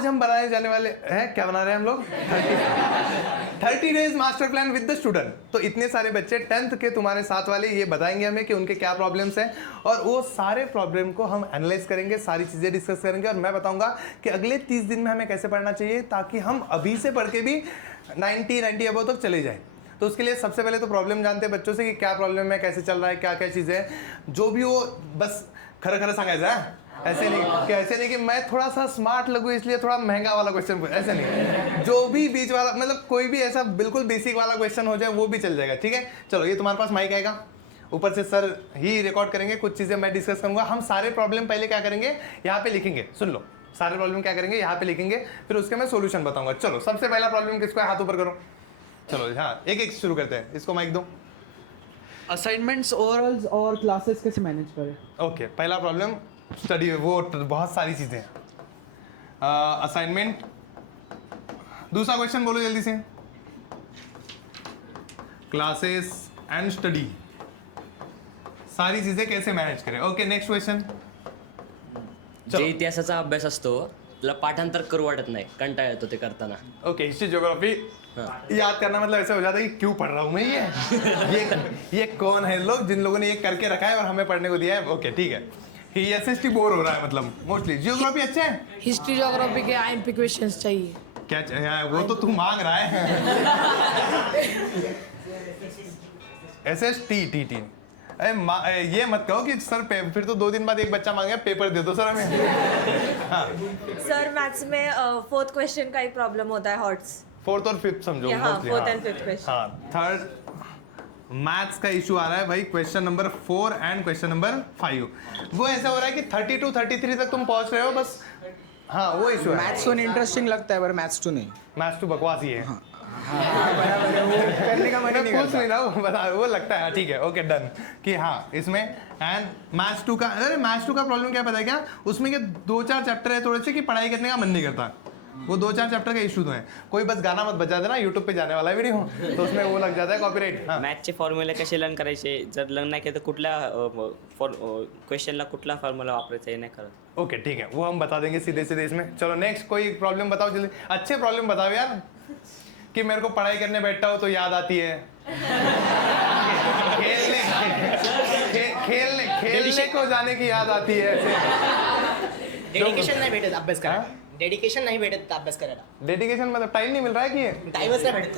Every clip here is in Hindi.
आज हम बनाने जाने वाले हैं, क्या बना रहे हैं हम लोग? 30 days master plan with the student. तो इतने सारे बच्चे 10th के तुम्हारे साथ वाले ये बताएंगे हमें कि उनके क्या प्रॉब्लम्स हैं, और वो सारे प्रॉब्लम को हम एनालाइज करेंगे, सारी चीज़ें डिस्कस करेंगे, और मैं बताऊंगा कि अगले 30 दिन में हमें कैसे पढ़ना चाहिए ताकि हम अभी से पढ़ के भी 90 अबव तक चले जाएं। तो उसके लिए सबसे पहले तो प्रॉब्लम जानते हैं बच्चों से कि क्या प्रॉब्लम है, कैसे चल रहा है, क्या क्या चीज़ें हैं। जो भी वो बस खरा खरा सांगायचा है, ऐसे नहीं कि मैं थोड़ा सा स्मार्ट लगूँ इसलिए थोड़ा महंगा वाला क्वेश्चन, ऐसे नहीं। जो भी बीच वाला, मतलब कोई भी ऐसा बिल्कुल बेसिक वाला क्वेश्चन हो जाए वो भी चल जाएगा, ठीक है। चलो, ये तुम्हारे पास माइक आएगा, ऊपर से सर ही रिकॉर्ड करेंगे, कुछ चीज़ें मैं डिस्कस करूंगा। हम सारे प्रॉब्लम पहले क्या करेंगे, यहाँ पे लिखेंगे, सुन लो, सारे प्रॉब्लम क्या करेंगे यहाँ पे लिखेंगे, फिर उसके मैं सोल्यूशन बताऊंगा। चलो, सबसे पहला प्रॉब्लम किसको है, हाथ ऊपर करो। चलो, हाँ, एक एक शुरू करते हैं। इसको माइक दो। असाइनमेंट्स, ओरल्स और क्लासेस कैसे मैनेज करें? ओके, पहला प्रॉब्लम स्टडी, वो बहुत सारी चीज़ें हैं। असाइनमेंट। दूसरा क्वेश्चन बोलो जल्दी से। क्लासेस एंड स्टडी, सारी चीज़ें कैसे मैनेज करें। Okay, next question. जे इतिहासाचा अभ्यास असतो त्याला पाठांतर करू वाटत नाही, कंटाळा येतो ते करताना. ओके, हिस्ट्री ज्योग्राफी याद करना मतलब ऐसा हो जाता है कि क्यों पढ़ रहा हूँ मैं ये कौन है लोग जिन लोगों ने ये करके रखा है और हमें पढ़ने को दिया है। ओके, ठीक है, ये एसएसटी बोर हो रहा है मतलब मोस्टली। जियोग्राफी अच्छा है, हिस्ट्री ज्योग्राफी के आईएमपी क्वेश्चंस चाहिए। क्या चाहिए? वो तो तू मांग रहा है। एसएसटी टी ये मत कहो कि सर फिर तो 2 दिन बाद एक बच्चा मांगे पेपर दे दो सर हमें। हाँ। सर मैथ्स में 4th क्वेश्चन का ही प्रॉब्लम होता है, हॉट्स 4th और 5th समझो। हाँ, 4th and 5th क्वेश्चन। हाँ, 3rd मैथ्स का इशू आ रहा है भाई, question number 4 and question number 5। वो ऐसा हो रहा है कि 32 33 तक तुम पहुंच रहे हो बस। हाँ, वो इशू है। मैथ्स तो इंटरेस्टिंग लगता है पर मैथ्स तो नहीं। मैथ्स तो बकवास ही है। हाँ, बराबर है, वो करने का मन ही नहीं कुछ करता। नहीं ना, वो बता, वो लगता है ठीक है, ओके डन, कि हाँ इसमें। एंड मैथ्स 2 का, अरे मैथ्स 2 का प्रॉब्लम क्या पता है क्या, उसमें क्या 2-4 चैप्टर है थोड़े से कि पढ़ाई करने का मन नहीं करता। वो 2-4 चैप्टर का इशू तो है। कोई बस गाना मत बजा देना, यूट्यूब पे जाने वाला है वीडियो, तो उसमें वो लग जाता है कॉपीराइट। हाँ, मॅथचे फॉर्म्युले कसे लर्न करायचे, जर लर्न नाही केलं तर कुठल्या क्वेश्चनला कुठला फॉर्म्युला वापरायचा हे नाही करत. ओके ठीक है, वो हम बता देंगे सीधे सीधे इसमें। चलो नेक्स्ट, कोई प्रॉब्लम बताओ जल्दी, अच्छे प्रॉब्लम बताओ यार, कि मेरे को पढ़ाई करने बैठता हो तो याद आती है, खेलने को जाने की याद आती है। डेडिकेशन नाही भेटत अभ्यास करायला. डेडिकेशन नाही भेटत अभ्यास करायला. डेडिकेशन मतलब टाइम नहीं मिल रहा है कि टाइमच नाही भेटत.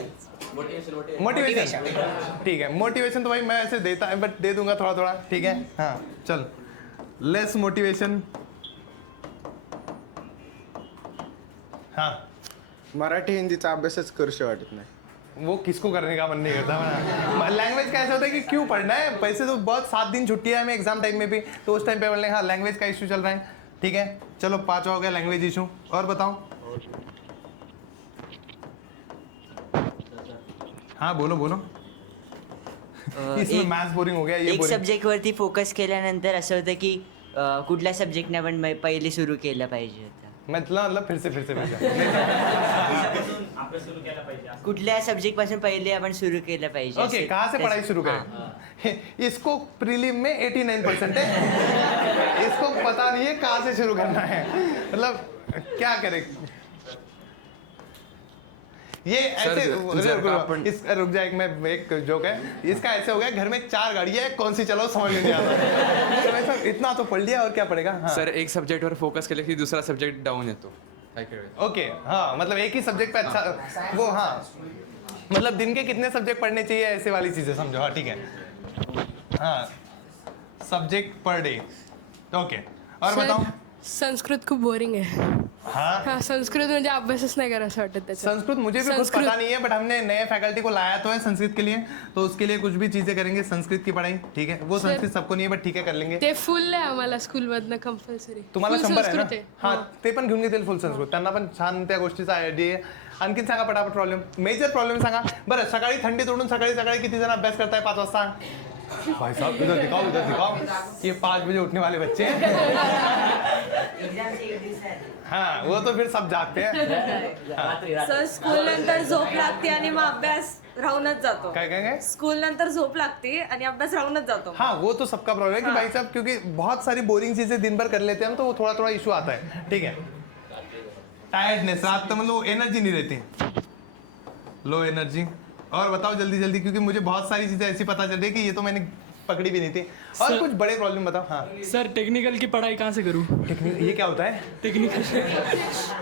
मोटिवेशन। ठीक है, मोटिवेशन तो भाई मैं ऐसे देता है, बट दे दूंगा थोड़ा थोड़ा, ठीक है। हाँ चल, लेस मोटिवेशन। हाँ, मराठी हिंदीचा अभ्यासच करूशी वाटत नाही. वो किसको करने का मन नहीं करता। लैंग्वेज का ऐसा होता है कि क्यों पढ़ना है, पैसे तो बहुत 7 दिन छुट्टी है हमें एग्जाम टाइम में भी, तो उस टाइम पे बोलने हाँ लैंग्वेज का इशू चल रहा है, ठीक है। चलो 5 हो गया लैंग्वेज इशू, और बताओ। हाँ बोलो बोलो। इसमें मैथ्स बोरिंग हो गया, ये एक बोरिंग। सब्जेक्ट वरती फोकस केल्यानंतर असं होतं की कुठल्या सब्जेक्टने आपण पहिले सुरू केलं पाहिजे होतं. मतलब फिर से कुठल्या सब्जेक्ट पासून पहिले आपण सुरू केलं पाहिजे. ओके, कहाँ से पढ़ाई शुरू करें। इसको प्रीलिम में 89% है, इसको पता नहीं है कहाँ से शुरू करना है, मतलब क्या करें ये ऐसे। रुक जा, एक जोक है इसका, ऐसे हो गया घर में 4 गाड़ी है, कौन सी चलाओ समझ में नहीं आता। तो ऐसा इतना तो पढ़ लिया और क्या पड़ेगा। हाँ। सर एक सब्जेक्टवर फोकस केलं की दुसरा सब्जेक्ट डाऊन येतो. ओके, हाँ मतलब एक ही सब्जेक्ट पे अच्छा वो, हाँ मतलब दिन के कितने सब्जेक्ट पढ़ने चाहिए, ऐसे वाली चीजें समझो। हाँ ठीक है, हाँ सब्जेक्ट पर डे। ओके, और बताओ। संस्कृत खूप बोरिंग आहे. हाँ, संस्कृत म्हणजे अभ्यासच नाही करायचं वाटत त्याचा. संस्कृत मुझे भी कुछ पता नहीं है, बट हमने नए फैकल्टी को लाया तो है संस्कृत के लिए, तो उसके लिए कुछ भी चीजें करेंगे संस्कृत की पढ़ाई, ठीक है। वो संस्कृत सबको नहीं है, बट ठीक है कर लेंगे। ते फुल आहे आम्हाला स्कूलमधनं कंपल्सरी. तुम्हाला 100 आहे ना? हाँ, ते पण घेऊन घेतील फुल संस्कृत, त्यांना पण छान त्या गोष्टीचा आयडिया आहे. आणखीन सांगा पटापट प्रॉब्लेम, मेजर प्रॉब्लेम सांगा बरं. सकाळी थंडी तोडून सकाळी किती जण अभ्यास करताय 5 वाजता? भाई साहब इधर दिखाओ, ये 5 बजे उठने वाले बच्चे हैं। हाँ, वो तो फिर सब जागते हैं। सर स्कूल नंतर झोप लागते आणि मग अभ्यास राहूनच जातो. काय स्कूल नंतर झोप लागते आणि अभ्यास राहूनच जातो. हाँ, वो तो सबका प्रॉब्लम है कि भाई साहब, क्योंकि बहुत सारी बोरिंग चीजें दिन भर कर लेते हैं हम, तो वो थोड़ा थोड़ा इशू आता है, ठीक है। टायर्डनेस, रात को मतलब एनर्जी नहीं रहती, लो एनर्जी। और बताओ जल्दी जल्दी, क्योंकि मुझे बहुत सारी चीजें ऐसी पता चल रही है कि ये तो मैंने पकड़ी भी नहीं थी। और सर- कुछ बड़े प्रॉब्लम बताओ। हाँ सर टेक्निकल की पढ़ाई कहाँ से करूँ? ये क्या होता है? टेक्निकल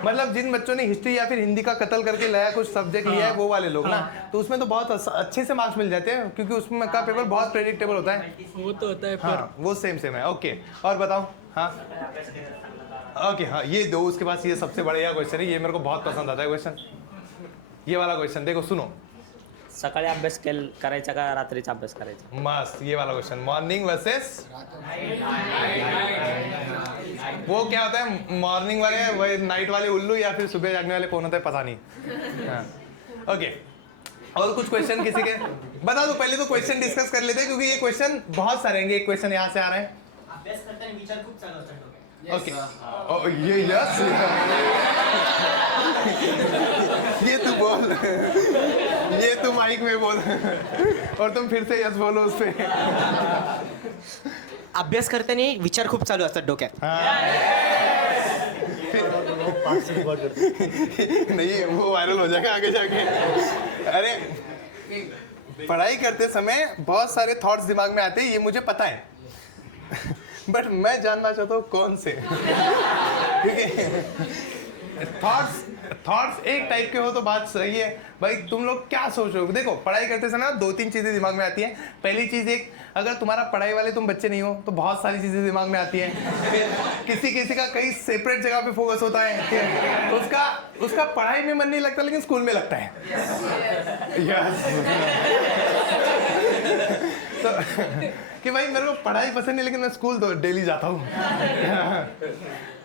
मतलब जिन बच्चों ने हिस्ट्री या फिर हिंदी का कत्ल करके लाया कुछ सब्जेक्ट लिया है वो वाले लोग ना, तो उसमें तो बहुत अच्छे से मार्क्स मिल जाते हैं, क्योंकि उसमें का पेपर बहुत प्रेडिक्टेबल होता है। वो तो होता है पर हाँ वो सेम है। ओके और बताओ। हाँ ओके हाँ ये दो, उसके पास ये सबसे बढ़िया क्वेश्चन है, ये मेरे को बहुत पसंद आता है क्वेश्चन, ये वाला क्वेश्चन देखो सुनो। सकाळी अभ्यास करायचा का रात्रीचा अभ्यास करायचा? मस्त, ये वाला क्वेश्चन, मॉर्निंग वर्सेस वो क्या होता है, मॉर्निंग वाले वही नाइट वाले उल्लू या फिर सुबह जागने वाले कौन होता है पता नहीं। हाँ ओके और कुछ क्वेश्चन किसी के बता दो, पहले तो क्वेश्चन डिस्कस कर लेते हैं क्योंकि ये क्वेश्चन बहुत सारे हैं। एक क्वेश्चन यहाँ से आ रहा है, अभ्यास करताना विचार खूप चालू असतात डोक्यात. ओके ये यस ये तू बोल, ये तू माइक में बोल और तुम फिर से यस बोलो उस पे। अभ्यास करताना विचार खूप चालू असतात डोक्यात. नहीं वो वायरल हो जाएगा आगे जाके। अरे पढ़ाई करते समय बहुत सारे थॉट्स दिमाग में आते हैं, ये मुझे पता है बट मैं जानना चाहता हूँ कौन से क्योंकि थॉट्स एक टाइप के हो तो बात सही है भाई। तुम लोग क्या सोच रहे हो? देखो पढ़ाई करते समय ना दो तीन चीजें दिमाग में आती हैं। पहली चीज, एक अगर तुम्हारा पढ़ाई वाले तुम बच्चे नहीं हो तो बहुत सारी चीजें दिमाग में आती हैं। फिर किसी का कई सेपरेट जगह पे फोकस होता है, फिर उसका पढ़ाई में मन नहीं लगता लेकिन स्कूल में लगता है। यस तो कि भाई मेरे को पढ़ाई पसंद नहीं लेकिन मैं स्कूल तो डेली जाता हूँ।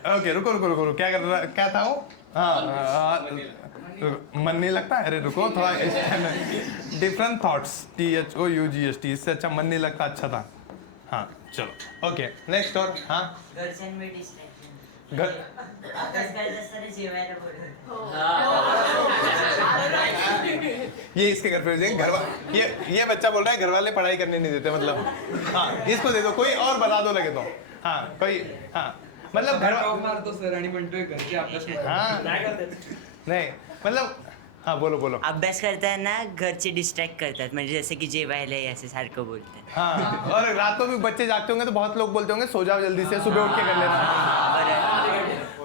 ओके रुको क्या था वो? हाँ मन नहीं लगता। अरे रुको थोड़ा डिफरेंट थॉट्स, THOUGHT, इससे अच्छा मन नहीं लगता अच्छा था। हाँ चलो ओके नेक्स्ट। और हाँ घरच्यांमुळे डिस्ट्रॅक्शन, घर अभ्यास करत असताना जेवायला बोलवतात. ये इसके घर पे हो जाएंगे ये बच्चा बोल रहा है घर वाले पढ़ाई करने नहीं देते, मतलब हाँ इसको दे दो, कोई और बता दो लगे तो। हाँ कोई हाँ मतलब घर मारतो सर आणि म्हणतोय घरचे अभ्यास नाही. हाँ नहीं मतलब हाँ बोलो। अभ्यास करताना घरचे डिस्ट्रॅक्ट करतात, म्हणजे जसं की जेवायला ये असं सारखं बोलतात. हाँ और रात को भी बच्चे जागते होंगे तो बहुत लोग बोलते होंगे सो जाओ जल्दी से, सुबह उठ के कर लेना।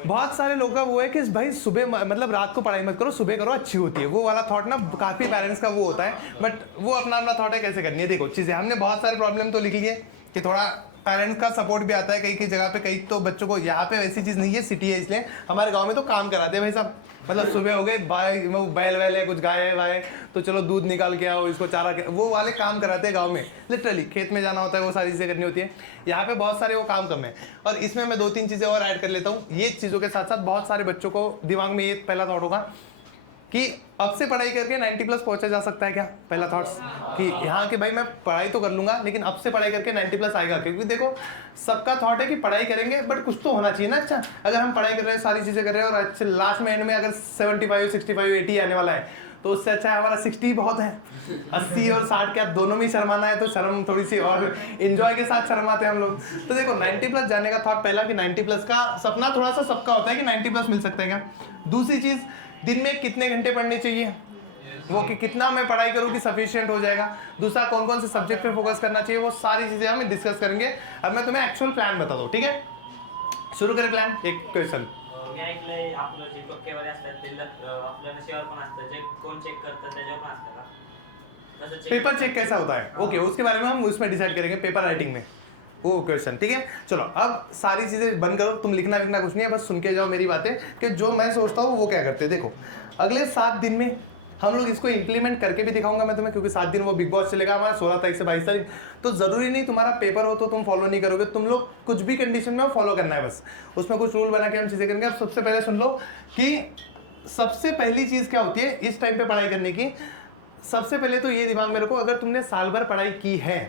बहुत सारे लोग का वो है कि भाई सुबह मतलब रात को पढ़ाई मत करो, सुबह करो अच्छी होती है। वो वाला थॉट ना काफी पेरेंट्स का वो होता है, बट वो अपना थॉट है कैसे करनी है। देखो चीजें हमने बहुत सारे प्रॉब्लम तो लिख लिए कि थोड़ा पेरेंट्स का सपोर्ट भी आता है कई जगह पे, कई तो बच्चों को यहाँ पे वैसी चीज नहीं है, सिटी है इसलिए हमारे गाँव में तो काम कराते हैं भाई साहब। मतलब सुबह हो गए बैल वैल है, कुछ गाय है वाय, तो चलो दूध निकाल के आओ, इसको चारा के, वो वाले काम कराते हैं गांव में। लिटरली खेत में जाना होता है, वो सारी चीज़ें करनी होती है। यहाँ पे बहुत सारे वो काम कम है। और इसमें मैं 2-3 चीज़ें और ऐड कर लेता हूँ। ये चीज़ों के साथ साथ बहुत सारे बच्चों को दिमाग में ये पहला थॉट होगा कि अब से पढ़ाई करके 90+ पहुंचा जा सकता है क्या? पहला थॉट्स कि यहाँ के भाई मैं पढ़ाई तो कर लूंगा लेकिन अब से पढ़ाई करके 90+ आएगा। क्योंकि देखो सबका थॉट है कि पढ़ाई करेंगे बट कुछ तो होना चाहिए ना। अच्छा अगर हम पढ़ाई कर रहे हैं, सारी चीज़ें कर रहे हैं और अच्छे लास्ट में एंड में अगर 75, 65, 80 आने वाला है तो उससे अच्छा हमारा 60 बहुत है। 80 और 60 के आप दोनों में शर्माना है तो शर्म थोड़ी सी और इंजॉय के साथ शर्माते हैं हम लोग। तो देखो 90+ जाने का थॉट पहला कि 90+ का सपना थोड़ा सा सबका होता है कि 90+ मिल सकता है क्या। दूसरी चीज़, दिन में कितने घंटे पढ़ने चाहिए, वो कि कितना मैं पढ़ाई करूँ कि सफिशिएंट हो जाएगा। दूसरा कौन कौन से सब्जेक्ट पे फोकस करना चाहिए, वो सारी चीज़ें हम डिस्कस करेंगे। अब मैं तुम्हें एक्चुअल प्लान बता दूँ, ठीक है? शुरू करें प्लान। एक क्वेश्चन मी ऐकलंय आपलं जे टक्केवारी असतात ते आपल्या नशिबावर पण असतं, जे कोण चेक करतं त्याच्यावर पण असतं का? तसं check पेपर चेक कैसा होता है, ओके उसके बारे में हम उसमें डिसाइड करेंगे पेपर राइटिंग में, वो क्वेश्चन, ठीक है? चलो अब सारी चीज़ें बंद करो, तुम लिखना विखना कुछ नहीं है, बस सुन के जाओ मेरी बातें कि जो मैं सोचता हूँ वो क्या करते हैं। देखो अगले 7 दिन में हम लोग इसको इम्प्लीमेंट करके भी दिखाऊंगा मैं तुम्हें, क्योंकि 7 दिन वो बिग बॉस चलेगा हमारा 16 तारीख से 22 तारीख। तो ज़रूरी नहीं तुम्हारा पेपर हो तो तुम फॉलो नहीं करोगे, तुम लोग कुछ भी कंडीशन में फॉलो करना है, बस उसमें कुछ रूल बना के हम चीज़ें करेंगे। अब सबसे पहले सुन लो कि सबसे पहली चीज़ क्या होती है इस टाइम पे पढ़ाई करने की। सबसे पहले तो ये दिमाग में रखो, अगर तुमने साल भर पढ़ाई की है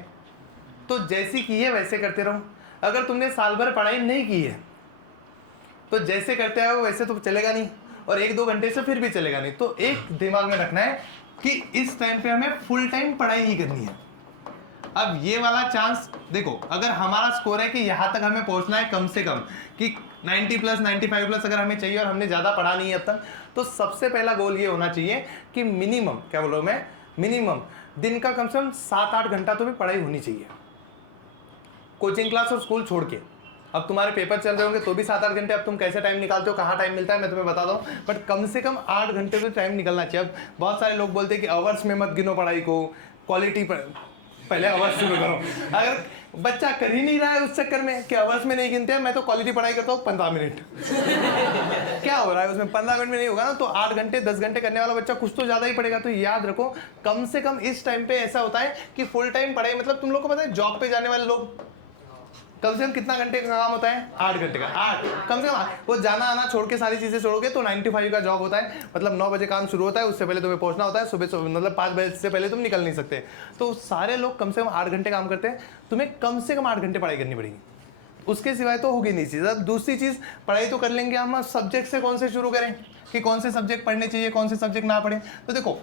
तो जैसी की है वैसे करते रहो। अगर तुमने साल भर पढ़ाई नहीं की है तो जैसे करते हो वैसे तो चलेगा नहीं, और 1-2 घंटे से फिर भी चलेगा नहीं। तो एक दिमाग में रखना है कि इस टाइम पे हमें फुल टाइम पढ़ाई ही करनी है। अब ये वाला चांस देखो, अगर हमारा स्कोर है कि यहाँ तक हमें पहुँचना है कम से कम कि 90 प्लस 95 प्लस अगर हमें चाहिए और हमने ज़्यादा पढ़ा नहीं है अब तक, तो सबसे पहला गोल ये होना चाहिए कि मिनिमम, क्या बोल रहा हूँ मैं, मिनिमम दिन का कम से कम 7-8 घंटा तुम्हें पढ़ाई होनी चाहिए, कोचिंग क्लास और स्कूल छोड़ के। अब तुम्हारे पेपर चल रहे होंगे तो भी 7-8 घंटे, अब तुम कैसे टाइम निकालते हो, कहाँ टाइम मिलता है मैं तुम्हें बता दूँ, बट कम से कम 8 घंटे तो टाइम निकलना चाहिए। अब बहुत सारे लोग बोलते हैं कि आवर्स में मत गिनो पढ़ाई को, क्वालिटी पर पहले आवर्स शुरू करो। अगर बच्चा कर ही नहीं रहा है उस चक्कर में कि आवर्स में नहीं गिनते हैं, मैं तो क्वालिटी पढ़ाई करता हूँ 15 मिनट क्या हो रहा है उसमें, 15 मिनट में नहीं होगा ना, तो 8 घंटे 10 घंटे करने वाला बच्चा कुछ तो ज़्यादा ही पड़ेगा। तो याद रखो कम से कम इस टाइम पे ऐसा होता है कि फुल टाइम पढ़ाई, मतलब तुम लोग को पता है जॉब पे जाने वाले लोग कम से कम कितना घंटे का काम होता है, 8 घंटे का, 8 कम से कम। वो जाना आना छोड़ के सारी चीज़ें छोड़ोगे तो 9 to 5 का जॉब होता है, मतलब 9 बजे काम शुरू होता है, उससे पहले तुम्हें पहुंचना होता है, सुबह मतलब 5 बजे से पहले तुम निकल नहीं सकते। तो सारे लोग कम से कम 8 घंटे काम करते हैं, तुम्हें कम से कम 8 घंटे पढ़ाई करनी पड़ेगी, उसके सिवाय तो होगी नहीं चीज़। अब दूसरी चीज़, पढ़ाई तो कर लेंगे हम, सब्जेक्ट से कौन से शुरू करें कि कौन से सब्जेक्ट पढ़ने चाहिए, कौन से सब्जेक्ट ना पढ़ें। तो देखो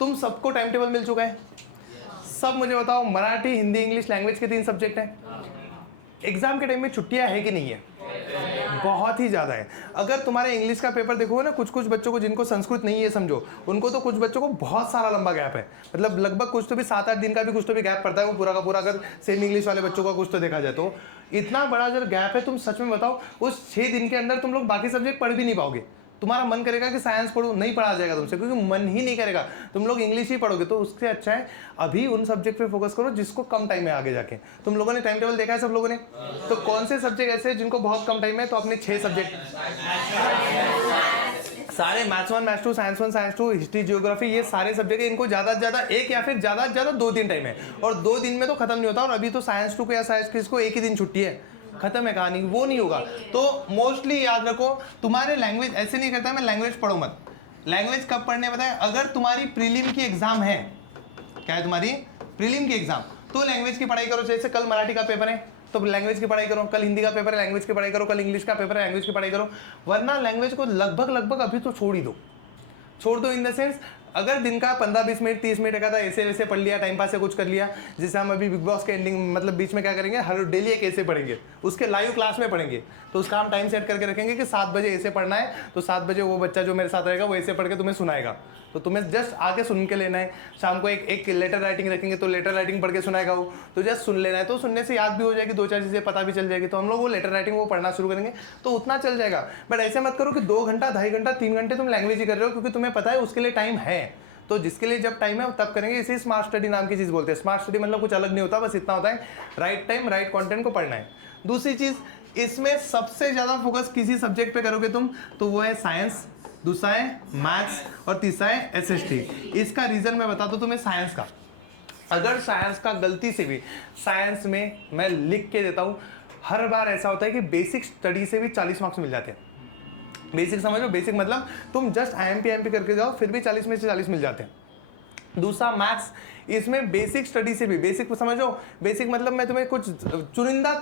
तुम सबको टाइम टेबल मिल चुका है, सब मुझे बताओ, मराठी, हिंदी, इंग्लिश लैंग्वेज के 3 सब्जेक्ट हैं। एग्जाम के टाइम में छुट्टियां है कि नहीं है, बहुत ही ज़्यादा है। अगर तुम्हारे इंग्लिश का पेपर देखोगे ना, कुछ बच्चों को जिनको संस्कृत नहीं है समझो, उनको तो कुछ बच्चों को बहुत सारा लंबा गैप है, मतलब लगभग कुछ तो भी 7-8 दिन का भी कुछ तो भी गैप पड़ता है वो पूरा का पूरा। अगर सेम इंग्लिश वाले बच्चों का कुछ तो देखा जाए तो इतना बड़ा अगर गैप है, तुम सच में बताओ उस 6 दिन के अंदर तुम लोग बाकी सब्जेक्ट पढ़ भी नहीं पाओगे। तुम्हारा मन करेगा कि साइंस पढ़ो, नहीं पढ़ा जाएगा तुमसे, क्योंकि मन ही नहीं करेगा, तुम लोग इंग्लिश ही पढ़ोगे। तो उससे अच्छा है अभी उन सब्जेक्ट पे फोकस करो जिसको कम टाइम है आगे जाके। तुम लोगों ने टाइम टेबल देखा है सब लोगों ने, तो कौन से सब्जेक्ट ऐसे हैं जिनको बहुत कम टाइम है, तो अपने 6 सब्जेक्ट सारे, maths 1 maths 2 science 1 science 2 history geography, ये सारे सब्जेक्ट इनको ज़्यादा से ज़्यादा 1 या फिर ज़्यादा से ज़्यादा 2-3 टाइम है, और 2 दिन में तो खत्म नहीं होता। और अभी तो साइंस 2 को या साइंस किस को 1 ही दिन छुट्टी है, खत्म है कहानी, वो नहीं होगा। तो मोस्टली याद रखो तुम्हारे लैंग्वेज ऐसे नहीं करता है मैं लैंग्वेज पढ़ो मत, लैंग्वेज कब पढ़ने बताए, अगर तुम्हारी प्रीलिम की एग्जाम है, क्या है तुम्हारी प्रीलिम की एग्जाम, तो लैंग्वेज की पढ़ाई करो। जैसे कल मराठी का पेपर है तो लैंग्वेज की पढ़ाई करो, कल हिंदी का पेपर है लैंग्वेज की पढ़ाई करो, कल इंग्लिश का पेपर है लैंग्वेज की पढ़ाई करो। वरना लैंग्वेज को लगभग अभी तो छोड़ दो इन द सेंस, अगर दिन का 15-20 मिनट 30 मिनट का था ऐसे वैसे पढ़ लिया, टाइम पास से कुछ कर लिया, जैसे हम अभी बिग बॉस के एंडिंग मतलब बीच में क्या करेंगे, हर डेली एक ऐसे पढ़ेंगे, उसके लाइव क्लास में पढ़ेंगे, तो उसका हम टाइम सेट करके रखेंगे कि 7 बजे ऐसे पढ़ना है, तो 7 बजे वो बच्चा जो मेरे साथ रहेगा वो ऐसे पढ़ के तुम्हें सुनाएगा, तो तुम्हें जस्ट आके सुन के लेना है। शाम को एक लेटर राइटिंग रखेंगे तो लेटर राइटिंग पढ़ के सुनाएगा वो, तो जस्ट सुन लेना है, तो सुनने से याद भी हो जाएगी, 2-4 चीज़ें पता भी चल जाएगी, तो हम लोग वो लेटर राइटिंग वो पढ़ना शुरू करेंगे, तो उतना चल जाएगा। बट ऐसे मत करो कि 2 घंटा 2.5 घंटा 3 घंटे तुम लैंग्वेज ही कर रहे हो, क्योंकि तुम्हें पता है उसके लिए टाइम है, तो जिसके लिए जब टाइम है तब करेंगे। इसे स्मार्ट स्टडी नाम की चीज़ बोलते हैं। स्मार्ट स्टडी मतलब कुछ अलग नहीं होता, बस इतना होता है राइट टाइम राइट कंटेंट को पढ़ना है। दूसरी चीज़, इसमें सबसे ज़्यादा फोकस किसी सब्जेक्ट पे करोगे तुम, तो वो है साइंस, दूसरा है मैथ्स और तीसरा है एसएसटी। इसका रीज़न मैं बता दूँ तुम्हें साइंस का। अगर साइंस का गलती से भी, साइंस में मैं लिख के देता हूँ, हर बार ऐसा होता है कि बेसिक स्टडी से भी 40 मार्क्स मिल जाते हैं। बेसिक समझो, बेसिक मतलब तुम जस्ट IMP करके जाओ फिर भी 40 में से 40 मिल जाते हैं। दूसरा मैथ्स, इसमें बेसिक स्टडी से भी, बेसिक समझो, बेसिक मतलब मैं तुम्हें कुछ चुनिंदा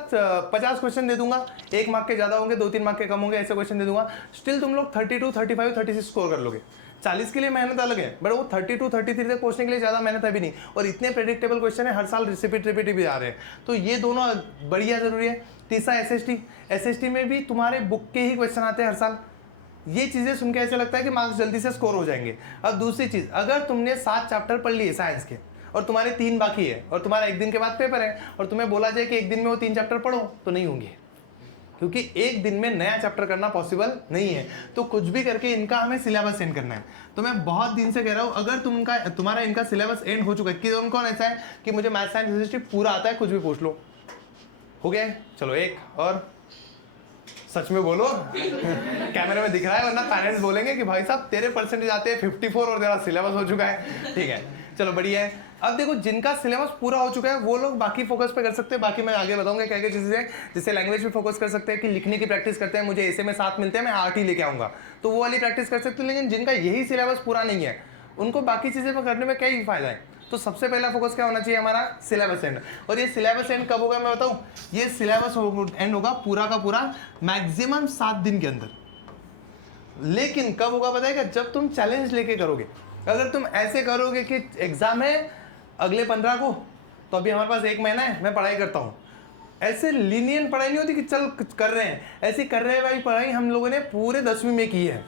50 क्वेश्चन दे दूंगा, 1 मार्क के ज़्यादा होंगे 2-3 मार्क के कम होंगे, ऐसे क्वेश्चन दे दूंगा, स्टिल तुम लोग 32, 35, 36 स्कोर कर लोगे। 40 के लिए मेहनत अलग है, बट वो 32, 33 तक पहुंचने के लिए ज़्यादा मेहनत है भी नहीं, और इतने प्रेडिक्टेबल क्वेश्चन है, हर साल रिपीट भी आ रहे हैं, तो ये दोनों बढ़िया ज़रूरी है। तीसरा एसएसटी में भी तुम्हारे बुक के ही क्वेश्चन आते हैं हर साल। ये चीज़ें सुन के ऐसा लगता है कि मार्क्स जल्दी से स्कोर हो जाएंगे। अब दूसरी चीज़, अगर तुमने 7 चैप्टर पढ़ लिए साइंस के और तुम्हारे 3 बाकी है और तुम्हारा 1 दिन के बाद पेपर है, और तुम्हें बोला जाए कि 1 दिन में वो 3 चैप्टर पढ़ो, तो नहीं होंगे, क्योंकि 1 दिन में नया चैप्टर करना पॉसिबल नहीं है। तो कुछ भी करके इनका हमें सिलेबस सेंड करना है। तो मैं बहुत दिन से कह रहा हूँ, अगर तुम्हारा इनका सिलेबस एंड हो चुका है, कि कौन ऐसा है कि मुझे मैथ साइंस हिस्ट्री पूरा आता है, कुछ भी पूछ लो, हो गया, चलो एक और सच में बोलो कैमरे में दिख रहा है, वरना पेरेंट्स बोलेंगे कि भाई साहब तेरे परसेंटेज आते हैं 54 और तेरा सिलेबस हो चुका है। ठीक है, चलो बढ़िया है। अब देखो, जिनका सिलेबस पूरा हो चुका है वो लोग बाकी फोकस पे कर सकते हैं। बाकी मैं आगे बताऊंगा क्या क्या चीज़ें, जैसे लैंग्वेज पे फोकस कर सकते हैं कि लिखने की प्रैक्टिस करते हैं, मुझे ऐसे में 7 मिलते हैं, मैं 8 ही लेके आऊँगा, तो वो वाली प्रैक्टिस कर सकते हैं। लेकिन जिनका यही सिलेबस पूरा नहीं है, उनको बाकी चीज़ें पर करने में क्या ही फायदा है। तो सबसे पहला फोकस क्या होना चाहिए हमारा, सिलेबस एंड। और ये सिलेबस एंड कब होगा मैं बताऊं, ये सिलेबस एंड होगा पूरा का पूरा मैक्सिमम 7 दिन के अंदर। लेकिन कब होगा बताएगा, जब तुम चैलेंज लेके करोगे। अगर तुम ऐसे करोगे कि एग्जाम है अगले 15 को, तो अभी हमारे पास 1 महीना है, मैं पढ़ाई करता हूँ। ऐसे लीनियंट पढ़ाई नहीं होती कि चल कुछ कर रहे हैं, ऐसी कर रहे हैं भाई पढ़ाई हम लोगों ने पूरे 10वीं में की है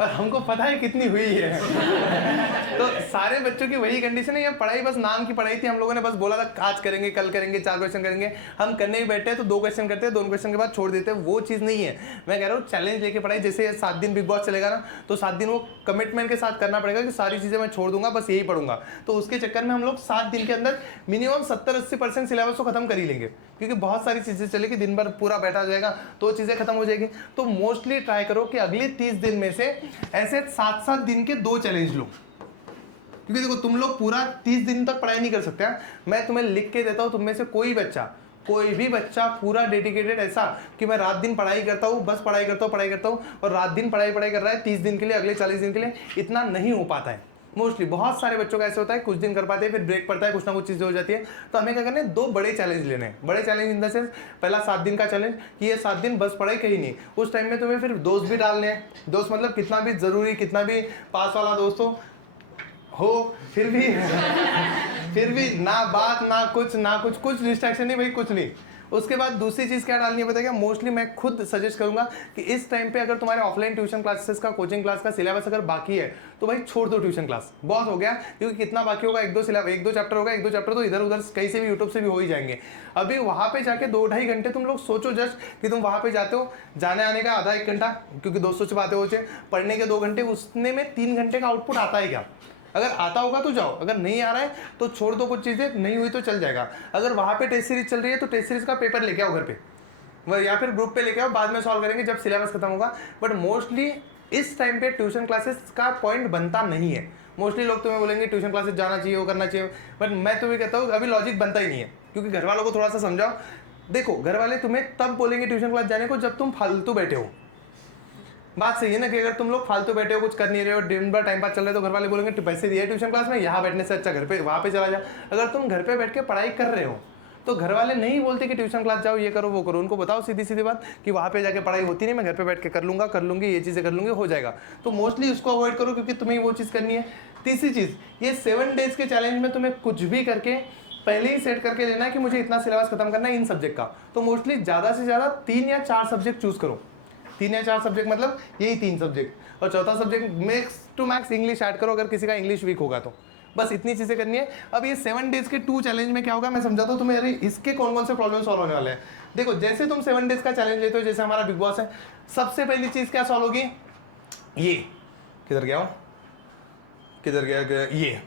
और हमको पता है कितनी हुई है। तो सारे बच्चों की वही कंडीशन है, ये पढ़ाई बस नाम की पढ़ाई थी, हम लोगों ने बस बोला था आज करेंगे, कल करेंगे, 4 क्वेश्चन करेंगे, हम करने ही बैठे हैं तो 2 क्वेश्चन करते हैं, 2 क्वेश्चन के बाद छोड़ देते हैं, वो चीज़ नहीं है। मैं कह रहा हूँ चैलेंज लेके पढ़ाई, जैसे 7 दिन बिग बॉस चलेगा ना, तो 7 दिन वो कमिटमेंट के साथ करना पड़ेगा कि सारी चीज़ें मैं छोड़ दूंगा, बस यही पढ़ूंगा। तो उसके चक्कर में हम लोग 7 दिन के अंदर मिनिमम 70-80% सिलेबस को खत्म कर ही लेंगे, क्योंकि बहुत सारी चीज़ें चलेगी, दिन भर पूरा बैठा जाएगा तो चीज़ें खत्म हो जाएगी। तो मोस्टली ट्राई करो कि अगले 30 दिन में से ऐसे 7-7 दिन के 2 चैलेंज लो, क्योंकि देखो तुम लोग पूरा 30 दिन तक पढ़ाई नहीं कर सकते हैं। मैं तुम्हें लिख के देता हूँ, तुम में से कोई भी बच्चा पूरा डेडिकेटेड ऐसा कि मैं रात दिन पढ़ाई करता हूँ, बस पढ़ाई करता हूँ और रात दिन पढ़ाई कर रहा है 30 दिन के लिए, अगले 40 दिन के लिए, इतना नहीं हो पाता है। मोस्टली बहुत सारे बच्चों का ऐसा होता है, कुछ दिन कर पाते हैं, फिर ब्रेक पड़ता है, कुछ ना कुछ चीज़ें हो जाती है। तो हमें क्या करना है, 2 बड़े चैलेंज लेने हैं। बड़े चैलेंज इन द सेंस, पहला 7 दिन का चैलेंज कि ये 7 दिन बस पढ़ाई कहीं नहीं। उस टाइम में तुम्हें फिर दोस्त भी डालने हैं। दोस्त मतलब कितना भी ज़रूरी, कितना भी पास वाला दोस्त हो फिर भी ना बात ना कुछ डिस्ट्रैक्शन नहीं भाई, कुछ नहीं। उसके बाद दूसरी चीज़ क्या डालनी है बताइए, मोस्टली मैं खुद सजेस्ट करूंगा कि इस टाइम पे अगर तुम्हारे ऑफलाइन ट्यूशन क्लासेस का, कोचिंग क्लास का सिलेबस अगर बाकी है तो भाई छोड़ दो ट्यूशन क्लास, बहुत हो गया। क्योंकि कितना बाकी होगा, 1-2 चैप्टर होगा, 1-2 चैप्टर तो इधर उधर कहीं से भी यूट्यूब से भी हो ही जाएंगे। अभी वहाँ पे जाके 2-2.5 घंटे तुम लोग सोचो जस्ट कि तुम वहाँ पे जाते हो, जाने आने का आधा 1 घंटा, क्योंकि दोस्तों से बातें होते, पढ़ने के 2 घंटे, उसने में 3 घंटे का आउटपुट आता है क्या? अगर आता होगा तो जाओ, अगर नहीं आ रहा है तो छोड़ दो, कुछ चीज़ें नहीं हुई तो चल जाएगा। अगर वहाँ पे टेस्ट सीरीज चल रही है तो टेस्ट सीरीज का पेपर लेके आओ घर पे, वह या फिर ग्रुप पे लेके आओ, बाद में सॉल्व करेंगे जब सिलेबस खत्म होगा। बट मोस्टली इस टाइम पे ट्यूशन क्लासेस का पॉइंट बनता नहीं है। मोस्टली लोग तुम्हें बोलेंगे ट्यूशन क्लासेस जाना चाहिए, वो करना चाहिए, बट मैं तुम्हें कहता हूँ अभी लॉजिक बनता ही नहीं है। क्योंकि घर वालों को थोड़ा सा समझाओ, देखो घर वाले तुम्हें तब बोलेंगे ट्यूशन क्लास जाने को जब तुम फालतू बैठे हो। बात सही है ना, कि अगर तुम लोग फालतू बैठे हो, कुछ कर नहीं रहे हो, दिन भर टाइम पास चल रहे हो, तो घर वाले बोलेंगे तो पैसे दिए ट्यूशन क्लास में, यहाँ बैठने से अच्छा घर पे वहाँ पे चला जा। अगर तुम घर पे बैठ के पढ़ाई कर रहे हो तो घर वाले नहीं बोलते कि ट्यूशन क्लास जाओ, ये करो वो करो। उनको बताओ सीधी सीधी बात कि वहाँ पे जाके पढ़ाई होती नहीं, मैं घर पे बैठ के कर लूँगी, ये चीज़ें कर लूँगी, हो जाएगा। तो मोस्टली उसको अवॉइड करो, क्योंकि तुम्हें वो चीज़ करनी है। तीसरी चीज़, ये 7 डेज के चैलेंज में तुम्हें कुछ भी करके पहले ही सेट करके लेना है कि मुझे इतना सिलेबस खत्म करना है इन सब्जेक्ट का। तो मोस्टली ज़्यादा से ज़्यादा 3 या 4 सब्जेक्ट चूज़ करो। 3 या 4 सब्जेक्ट मतलब यही 3 सब्जेक्ट, और चौथा subject max to max English add करो, अगर किसी का इंग्लिश वीक होगा तो। बस इतनी चीज़ें करनी है। अब ये 7 डेज के 2 चैलेंज में क्या होगा मैं समझाता हूँ तुम्हें, अरे इसके कौन कौन से प्रॉब्लम सॉल्व होने वाले हैं। देखो जैसे तुम 7 डेज का चैलेंज लेते हो, जैसे हमारा बिग बॉस है, सबसे पहली चीज़ क्या सॉल्व होगी, ये किधर गया ये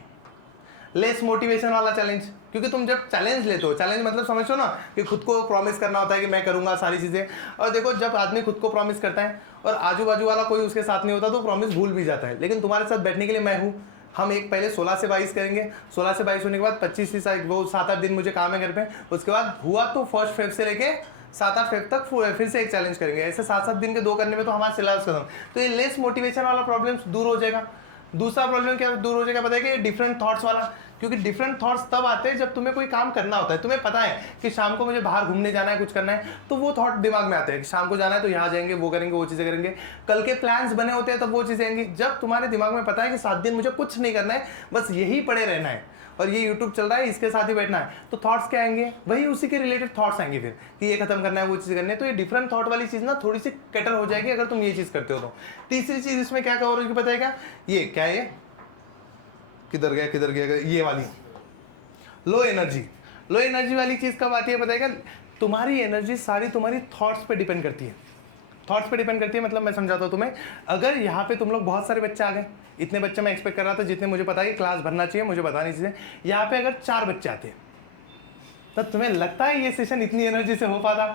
लेस मोटिवेशन वाला चैलेंज। क्योंकि तुम जब चैलेंज लेते हो, चैलेंज मतलब समझो ना कि खुद को प्रॉमिस करना होता है कि मैं करूंगा सारी चीज़ें। और देखो जब आदमी खुद को प्रॉमिस करता है और आजू बाजू वाला कोई उसके साथ नहीं होता तो प्रॉमिस भूल भी जाता है। लेकिन तुम्हारे साथ बैठने के लिए मैं हूँ। हम एक पहले 16 से 22 करेंगे, 16 से 22 होने के बाद 25 से वो 7-8 दिन मुझे काम है घर पे। उसके बाद हुआ तो 1 फेब से लेके 7-8 फेब तक फिर से एक चैलेंज करेंगे। ऐसे 7-7 दिन के 2 करने में तो हमारा सिलेबस खत्म। तो ये लेस मोटिवेशन वाला प्रॉब्लम दूर हो जाएगा। दूसरा प्रॉब्लम क्या दूर हो जाएगा पता है कि डिफरेंट थॉट्स वाला। क्योंकि डिफरेंट थॉट्स तब आते हैं जब तुम्हें कोई काम करना होता है, तुम्हें पता है कि शाम को मुझे बाहर घूमने जाना है, कुछ करना है, तो वो थॉट दिमाग में आते हैं कि शाम को जाना है तो यहाँ जाएंगे, वो करेंगे, वो चीज़ें करेंगे। कल के प्लान्स बने होते हैं तब वो चीज़ें आएंगी। जब तुम्हारे दिमाग में पता है कि 7 दिन मुझे कुछ नहीं करना है, बस यही पड़े रहना है और ये यूट्यूब चल रहा है, इसके साथ ही बैठना है, तो थॉट्स क्या आएंगे, वही उसी के रिलेटेड थॉट्स आएंगे फिर कि ये खत्म करना है, वो चीज़ करनी है। तो ये डिफरेंट थॉट वाली चीज़ ना थोड़ी सी कैटर हो जाएगी अगर तुम ये चीज़ करते हो तो। तीसरी चीज़ इसमें क्या कवर होगी पता है क्या, ये क्या है, किधर गया ये वाली लो एनर्जी वाली चीज़ कब आती है पता है क्या, तुम्हारी एनर्जी सारी तुम्हारी थॉट्स पे डिपेंड करती है। थॉट्स पे डिपेंड करती है मतलब मैं समझाता हूँ तुम्हें। अगर यहाँ पे तुम लोग बहुत सारे बच्चे आ गए, इतने बच्चे मैं एक्सपेक्ट कर रहा था जितने मुझे पता है कि क्लास भरना चाहिए, मुझे बतानी चाहिए, यहाँ पे अगर 4 बच्चे आते हैं तो तुम्हें लगता है ये सेशन इतनी एनर्जी से हो पाता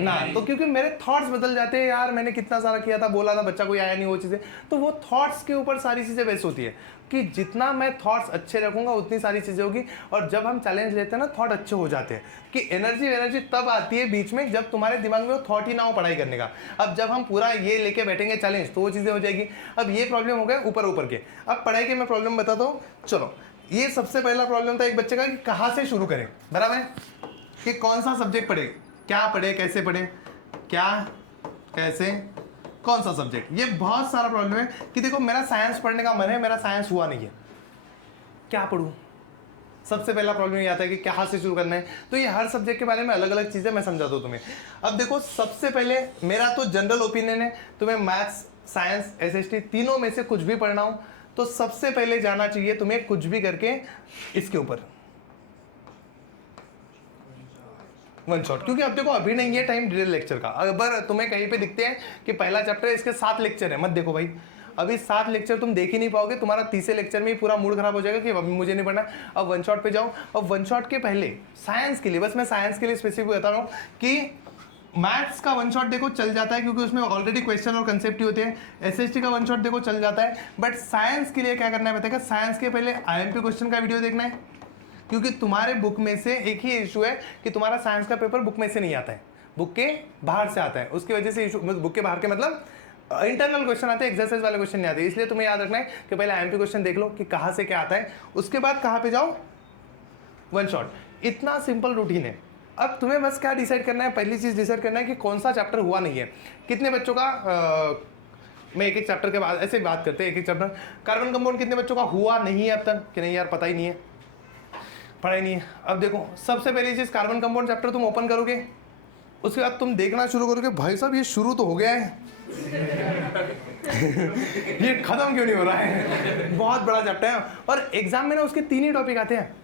ना? तो क्योंकि मेरे थॉट्स बदल जाते हैं यार, मैंने कितना सारा किया था, बोला था, बच्चा कोई आया नहीं, वो चीज़ें। तो वो थॉट्स के ऊपर सारी चीज़ें बेस होती है कि जितना मैं थॉट्स अच्छे रखूंगा उतनी सारी चीज़ें होगी। और जब हम चैलेंज लेते हैं ना, थॉट अच्छे हो जाते हैं कि एनर्जी तब आती है बीच में जब तुम्हारे दिमाग में वो थॉट ही ना हो पढ़ाई करने का। अब जब हम पूरा ये लेके बैठेंगे चैलेंज तो वो चीज़ें हो जाएगी। अब ये प्रॉब्लम हो गया ऊपर के। अब पढ़ाई के मैं प्रॉब्लम बताता हूँ। चलो, ये सबसे पहला प्रॉब्लम था एक बच्चे का कि कहाँ से शुरू करें, बराबर है, कि कौन सा सब्जेक्ट पढ़े, क्या पढ़े, कैसे पढ़े, क्या कैसे कौन सा सब्जेक्ट। ये बहुत सारा प्रॉब्लम है कि देखो मेरा साइंस पढ़ने का मन है, मेरा साइंस हुआ नहीं है, क्या पढ़ूं, सबसे पहला प्रॉब्लम ये आता है कि कहाँ से शुरू करना है। तो ये हर सब्जेक्ट के बारे में अलग अलग चीज़ें मैं समझाता हूँ तुम्हें। अब देखो, सबसे पहले मेरा तो जनरल ओपिनियन है, तुम्हें मैथ्स, साइंस, एसएसटी तीनों में से कुछ भी पढ़ना हो तो सबसे पहले जाना चाहिए तुम्हें कुछ भी करके इसके ऊपर वन शॉट। क्योंकि अब देखो अभी नहीं है टाइम डिटेल लेक्चर का। अगर तुम्हें कहीं पे दिखते हैं कि पहला चैप्टर है, इसके 7 लेक्चर है, मत देखो भाई, अभी 7 लेक्चर तुम देख ही नहीं पाओगे, तुम्हारा तीसरे लेक्चर में ही पूरा मूड खराब हो जाएगा कि अभी मुझे नहीं पढ़ना। अब वन शॉट पे जाओ। अब वन शॉट के पहले साइंस के लिए, बस मैं साइंस के लिए स्पेसिफिक बता रहा हूँ कि मैथ्स का वन शॉट देखो चल जाता है क्योंकि उसमें ऑलरेडी क्वेश्चन और कंसेप्ट ही होते हैं। एसएसटी का वन शॉट देखो चल जाता है, बट साइंस के लिए क्या करना है बताएगा। साइंस के पहले आईएमपी क्वेश्चन का वीडियो देखना है, क्योंकि तुम्हारे बुक में से एक ही इशू है कि तुम्हारा साइंस का पेपर बुक में से नहीं आता है, बुक के बाहर से आता है। उसकी वजह से इशू, बुक के बाहर के मतलब इंटरनल क्वेश्चन आते हैं, एक्सरसाइज वाले क्वेश्चन नहीं आते। इसलिए तुम्हें याद रखना है कि पहले आईएमपी क्वेश्चन देख लो कि कहाँ से क्या आता है, उसके बाद कहाँ पे जाओ, वन शॉट। इतना सिंपल रूटीन है। अब तुम्हें बस क्या डिसाइड करना है, पहली चीज़ डिसाइड करना है कि कौन सा चैप्टर हुआ नहीं है। कितने बच्चों का मैं एक एक चैप्टर के बाद ऐसे बात करते हैं, एक एक चैप्टर। कार्बन कंपाउंड कितने बच्चों का हुआ नहीं है अब तक कि नहीं यार पता ही नहीं है, पढ़ा ही नहीं है। अब देखो, सबसे पहली चीज़ कार्बन कंपाउंड चैप्टर तुम ओपन करोगे, उसके बाद तुम देखना शुरू करोगे, भाई साहब ये शुरू तो हो गया है ये खत्म क्यों नहीं हो रहा है। बहुत बड़ा चैप्टर है और एग्जाम में ना उसके 3 ही टॉपिक आते हैं।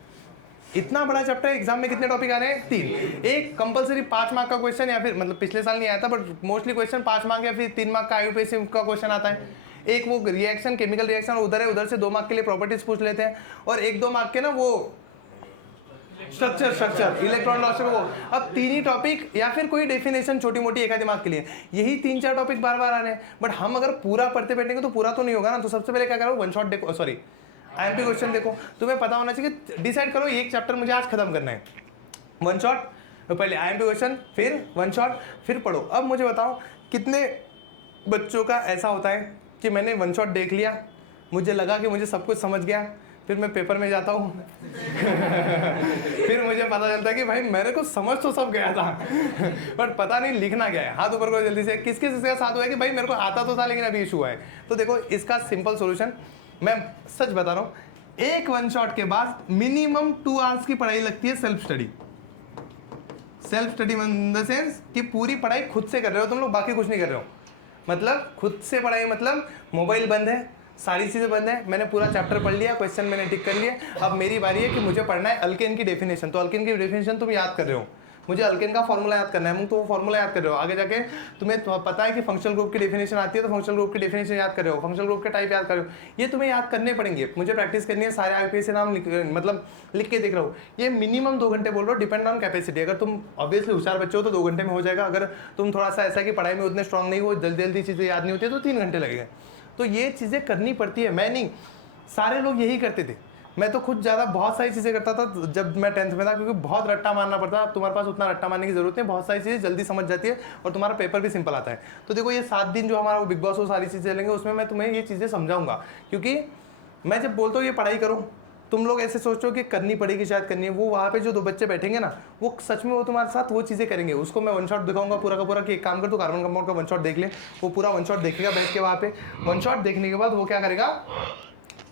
इतना बड़ा चैप्टर है, एग्जाम में कितने टॉपिक आ रहे हैं, 3। एक कंपलसरी 5 मार्क का क्वेश्चन, या फिर मतलब पिछले साल नहीं आया था बट मोस्टली क्वेश्चन 5 मार्क या फिर 3 मार्क का आईयूपीएससी का क्वेश्चन आता है। एक वो रिएक्शन, केमिकल रिएक्शन उधर है, उधर से 2 मार्क के लिए प्रॉपर्टीज पूछ लेते हैं, और 1-2 मार्क के ना वो स्ट्रक्चर इलेक्ट्रॉन लॉस वो। अब 3 ही टॉपिक या फिर कोई डेफिनेशन छोटी मोटी एक आधे मार्क के लिए, यही 3-4 टॉपिक बार बार आ रहे हैं। बट हम अगर पूरा पढ़ते बैठेंगे तो पूरा तो नहीं होगा ना। तो सबसे पहले क्या करो, वन शॉट देखो, सॉरी आईएमपी क्वेश्चन देखो। तुम्हें पता होना चाहिए, डिसाइड करो एक चैप्टर मुझे आज खत्म करना है, वन शॉट तो पहले आईएमपी क्वेश्चन, फिर वन शॉट, फिर पढ़ो। अब मुझे बताओ कितने बच्चों का ऐसा होता है कि मैंने वन शॉट देख लिया, मुझे लगा कि मुझे सब कुछ समझ गया, फिर मैं पेपर में जाता हूँ फिर मुझे पता चलता है कि भाई मेरे को समझ तो सब गया था बट पता नहीं लिखना क्या है। हाथ ऊपर करो जल्दी से, किसके साथ हुआ है कि भाई मेरे को आता तो था लेकिन अभी इशू है। तो देखो इसका सिंपल सोल्यूशन मैं सच बता रहा हूँ, एक वन शॉट के बाद मिनिमम 2 आवर्स की पढ़ाई लगती है self study. Self study in the sense कि पूरी पढ़ाई खुद से कर रहे हो तुम लोग, बाकी कुछ नहीं कर रहे हो। मतलब खुद से पढ़ाई मतलब मोबाइल बंद है, सारी चीज़ें बंद है, मैंने पूरा चैप्टर पढ़ लिया, क्वेश्चन मैंने टिक कर लिए, अब मेरी बारी है कि मुझे पढ़ना है अल्केन की डेफिनेशन। तो अल्केन की डेफिनेशन तुम याद कर रहे हो, मुझे अल्केन का फॉर्मूला याद करना है, तो वो फॉर्मूला याद कर रहे हो। आगे जाके तुम्हें पता है कि फंक्शनल ग्रुप की डेफिनेशन आती है, तो फंक्शनल ग्रुप की डेफिनेशन याद कर रहे हो, फंक्शनल ग्रुप के टाइप याद कर रहे हो। ये तुम्हें याद करने पड़ेंगे, मुझे प्रैक्टिस करनी है। सारे आईपीएससी नाम मतलब लिख के देख रहा हूँ। ये मिनिमम 2 घंटे बोल रहा हूँ, डिपेंड ऑन कैपेसिटी। अगर तुम ऑब्वियसली होशियार बच्चे हो तो 2 घंटे में हो जाएगा। अगर तुम थोड़ा सा ऐसा है कि पढ़ाई में उतने स्ट्रांग नहीं हो, जल्दी जल्दी चीज़ें याद नहीं होती तो 3 घंटे लगेगा। तो ये चीज़ें करनी पड़ती है, मैं नहीं, सारे लोग यही करते थे। मैं तो खुद ज़्यादा बहुत सारी चीज़ें करता था जब मैं 10th में था, क्योंकि बहुत रट्टा मारना पड़ता। अब तुम्हारे पास उतना रट्टा मारने की जरूरत नहीं, बहुत सारी चीज़ें जल्दी समझ जाती है और तुम्हारा पेपर भी सिंपल आता है। तो देखो ये 7 दिन जो हमारा बिग बॉस वो सारी चीज़ें चलेंगे, उसमें मैं तुम्हें ये चीज़ें समझाऊंगा। क्योंकि मैं जब बोलता हूँ ये पढ़ाई करो, तुम लोग ऐसे सोचो कि करनी पड़ेगी, शायद करनी है, वो वहाँ पे जो 2 बच्चे बैठेंगे ना, वो सच में वो तुम्हारे साथ वो चीज़ें करेंगे। उसको मैं वन शॉट दिखाऊंगा पूरा का पूरा कि एक काम कर, तो कार्बन कंपाउंड का वन शॉट देख ले। वो पूरा वन शॉट देखेगा बैठ के वहाँ पे। वन शॉट देखने के बाद वो क्या करेगा,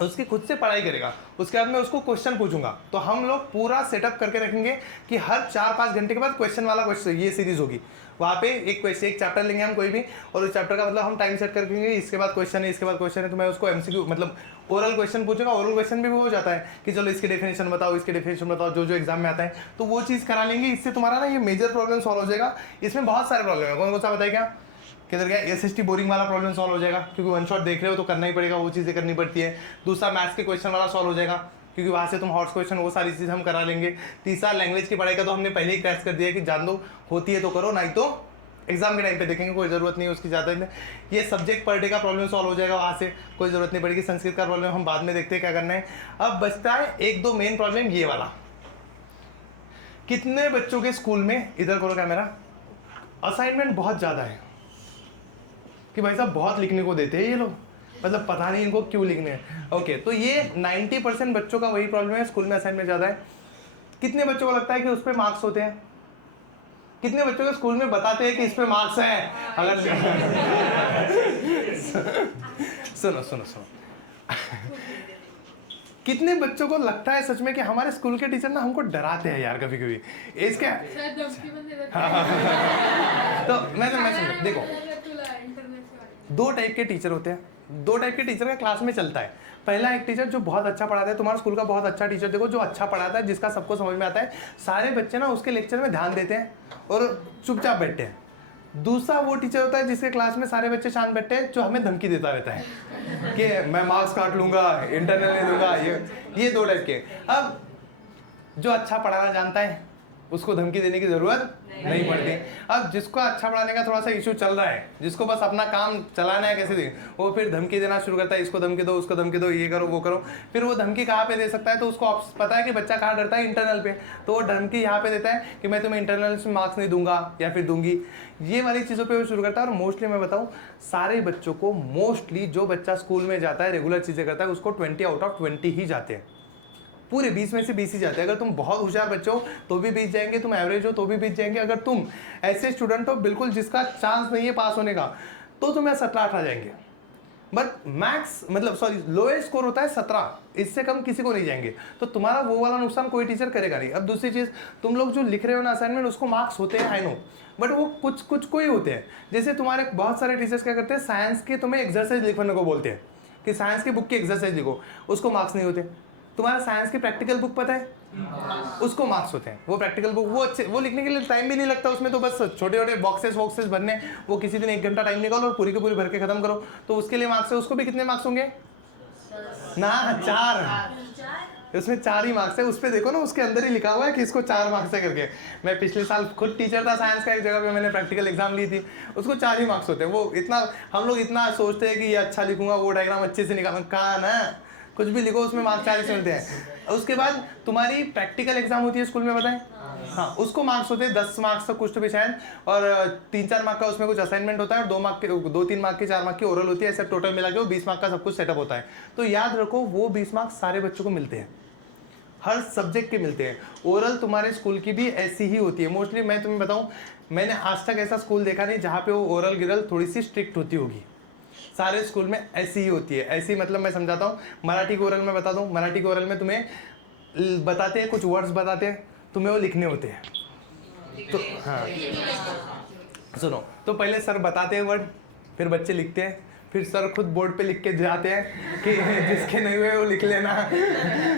उसकी खुद से पढ़ाई करेगा। उसके बाद मैं उसको क्वेश्चन पूछूंगा। तो हम लोग पूरा सेटअप करके रखेंगे कि हर 4-5 घंटे के बाद क्वेश्चन वाला क्वेश्चन ये सीरीज होगी। वहाँ पे एक चैप्टर लेंगे हम कोई भी, और उस चैप्टर का मतलब हम टाइम सेट कर देंगे, इसके बाद क्वेश्चन है, इसके बाद क्वेश्चन है। तो मैं उसको एमसीक्यू मतलब ओरल क्वेश्चन पूछूंगा। ओरल क्वेश्चन भी हो जाता है कि चलो इसकी डेफिनेशन बताओ, इसके डेफिनेशन बताओ, जो एग्जाम में आता है, तो वो चीज़ करा लेंगे। इससे तुम्हारा ना ये मेजर प्रॉब्लम सॉल्व हो जाएगा। इसमें बहुत सारे प्रॉब्लम है, कौन सा बताए क्या, किधर गया, एसएसटी बोरिंग वाला प्रॉब्लम सॉल्व हो जाएगा, क्योंकि वन शॉट देख रहे हो तो करना ही पड़ेगा, वो चीज़ें करनी पड़ती है। दूसरा मैथ्स के क्वेश्चन वाला सॉल्व हो जाएगा, क्योंकि वहाँ से तुम हॉट्स क्वेश्चन वो सारी चीज़ हम करा लेंगे। तीसरा लैंग्वेज की पढ़ाई का तो हमने पहले ही क्रैश कर दिया कि जान दो, होती है तो करो, नहीं तो एग्जाम के टाइम पे देखेंगे, कोई ज़रूरत नहीं है उसकी ज़्यादा। ये सब्जेक्ट पर डे का प्रॉब्लम सॉल्व हो जाएगा, वहाँ से कोई ज़रूरत नहीं पड़ेगी। संस्कृत का प्रॉब्लम हम बाद में देखते हैं क्या करना है। अब बचता है 1-2 मेन प्रॉब्लम, ये वाला। कितने बच्चों के स्कूल में, इधर करो कैमरा, असाइनमेंट बहुत ज़्यादा है कि भाई साहब बहुत लिखने को देते हैं ये लोग, मतलब पता नहीं इनको क्यों लिखने हैं। ओके, तो ये 90% बच्चों का वही प्रॉब्लम है, स्कूल में असाइनमेंट ज़्यादा है। कितने बच्चों को लगता है कि उस पर मार्क्स होते हैं? कितने बच्चों को स्कूल में बताते हैं कि इस पे मार्क्स हैं? अगर सुनो सुनो सुनो कितने बच्चों को लगता है सच में कि हमारे स्कूल के टीचर ना हमको डराते हैं यार कभी कभी इसके तो मैं समझ देखो, दो टाइप के टीचर होते हैं, दो टाइप के टीचर का क्लास में चलता है। पहला एक टीचर जो बहुत अच्छा पढ़ाता है, तुम्हारा स्कूल का बहुत अच्छा टीचर देखो जो अच्छा पढ़ाता है, जिसका सबको समझ में आता है, सारे बच्चे ना उसके लेक्चर में ध्यान देते हैं और चुपचाप बैठते हैं। दूसरा वो टीचर होता है जिसके क्लास में सारे बच्चे शांत बैठते हैं, जो हमें धमकी देता रहता है कि मैं मार्क्स काट लूंगा, इंटरनल नहीं दूंगा। ये दो टाइप के। अब जो अच्छा पढ़ाना जानता है उसको धमकी देने की जरूरत नहीं पड़ती। अब जिसको अच्छा पढ़ाने का थोड़ा सा इशू चल रहा है, जिसको बस अपना काम चलाना है कैसे भी, वो फिर धमकी देना शुरू करता है, इसको धमकी दो, उसको धमकी दो, ये करो वो करो। फिर वो धमकी कहाँ पे दे सकता है, तो उसको पता है कि बच्चा कहाँ डरता है, इंटरनल पे, तो वो धमकी यहाँ पे देता है कि मैं तुम्हें इंटरनल में मार्क्स नहीं दूंगा या फिर दूंगी, ये वाली चीज़ों पे वो शुरू करता है। और मोस्टली मैं बताऊँ, सारे बच्चों को मोस्टली जो बच्चा स्कूल में जाता है, रेगुलर चीज़ें करता है, उसको 20 आउट ऑफ 20 ही जाते हैं। पूरे 20 में से 20 ही जाते हैं। अगर तुम बहुत होशियार बच्चे हो तो भी 20 जाएंगे, तुम एवरेज हो तो भी 20 जाएंगे। अगर तुम ऐसे स्टूडेंट हो बिल्कुल जिसका चांस नहीं है पास होने का, तो तुम्हें 17-18 जाएंगे। बट मैक्स मतलब सॉरी लोएस्ट स्कोर होता है 17, इससे कम किसी को नहीं जाएंगे। तो तुम्हारा वो वाला नुकसान कोई टीचर करेगा नहीं। अब दूसरी चीज़, तुम लोग जो लिख रहे हो ना असाइनमेंट, उसको मार्क्स होते हैं आई नो, बट वो कुछ कोई होते हैं। जैसे तुम्हारे बहुत सारे टीचर्स क्या करते हैं, साइंस के तुम्हें एक्सरसाइज लिखने को बोलते हैं कि साइंस की बुक की एक्सरसाइज लिखो, उसको मार्क्स नहीं होते। तुम्हारा साइंस की प्रैक्टिकल बुक पता है, उसको मार्क्स होते हैं। वो प्रैक्टिकल बुक वो लिखने के लिए टाइम भी नहीं लगता उसमें, तो बस छोटे छोटे बॉक्सेस वॉक्सेस भरने, वो किसी दिन 1 घंटा टाइम निकालो और पूरी की पूरी भर के खत्म करो, तो उसके लिए मार्क्स है। उसको भी कितने मार्क्स होंगे ना, 4। उसमें 4 ही मार्क्स है। उस पर देखो ना, उसके अंदर ही लिखा हुआ है कि इसको 4 मार्क्स है करके। मैं पिछले साल खुद टीचर था साइंस का, एक जगह पे मैंने प्रैक्टिकल एग्जाम ली थी, उसको 4 ही मार्क्स होते हैं। वो इतना हम लोग इतना सोचते हैं कि ये अच्छा लिखूंगा, वो डायग्राम अच्छे से निकालूंगा, कहाँ ना, कुछ भी लिखो उसमें मार्क्स 40 मिलते हैं। उसके बाद तुम्हारी प्रैक्टिकल एग्जाम होती है स्कूल में, बताएं? हाँ, उसको मार्क्स होते हैं 10 मार्क्स तक कुछ तो भी शायद, और 3-4 मार्क का उसमें कुछ असाइनमेंट होता है, और 2-3 मार्क की 4 मार्क की ओरल होती है। ऐसा टोटल मिला के वो 20 मार्क का सब कुछ सेटअप होता है। तो याद रखो, वो 20 मार्क्स सारे बच्चों को मिलते हैं, हर सब्जेक्ट के मिलते हैं। ओरल तुम्हारे स्कूल की भी ऐसी ही होती है मोस्टली। मैं तुम्हें बताऊँ, मैंने आज तक ऐसा स्कूल देखा नहीं जहाँ पे वो ओरल गिरल थोड़ी सी स्ट्रिक्ट होती होगी। सारे स्कूल में ऐसी ही होती है। ऐसी मतलब मैं समझाता हूँ, मराठी के ओरल में बता दूँ, मराठी के ओरल में तुम्हें बताते हैं, कुछ वर्ड्स बताते हैं, तुम्हें वो लिखने होते हैं। तो हाँ सुनो, तो पहले सर बताते हैं वर्ड, फिर बच्चे लिखते हैं, फिर सर खुद बोर्ड पे लिख के जाते हैं कि जिसके नहीं हुए वो लिख लेना।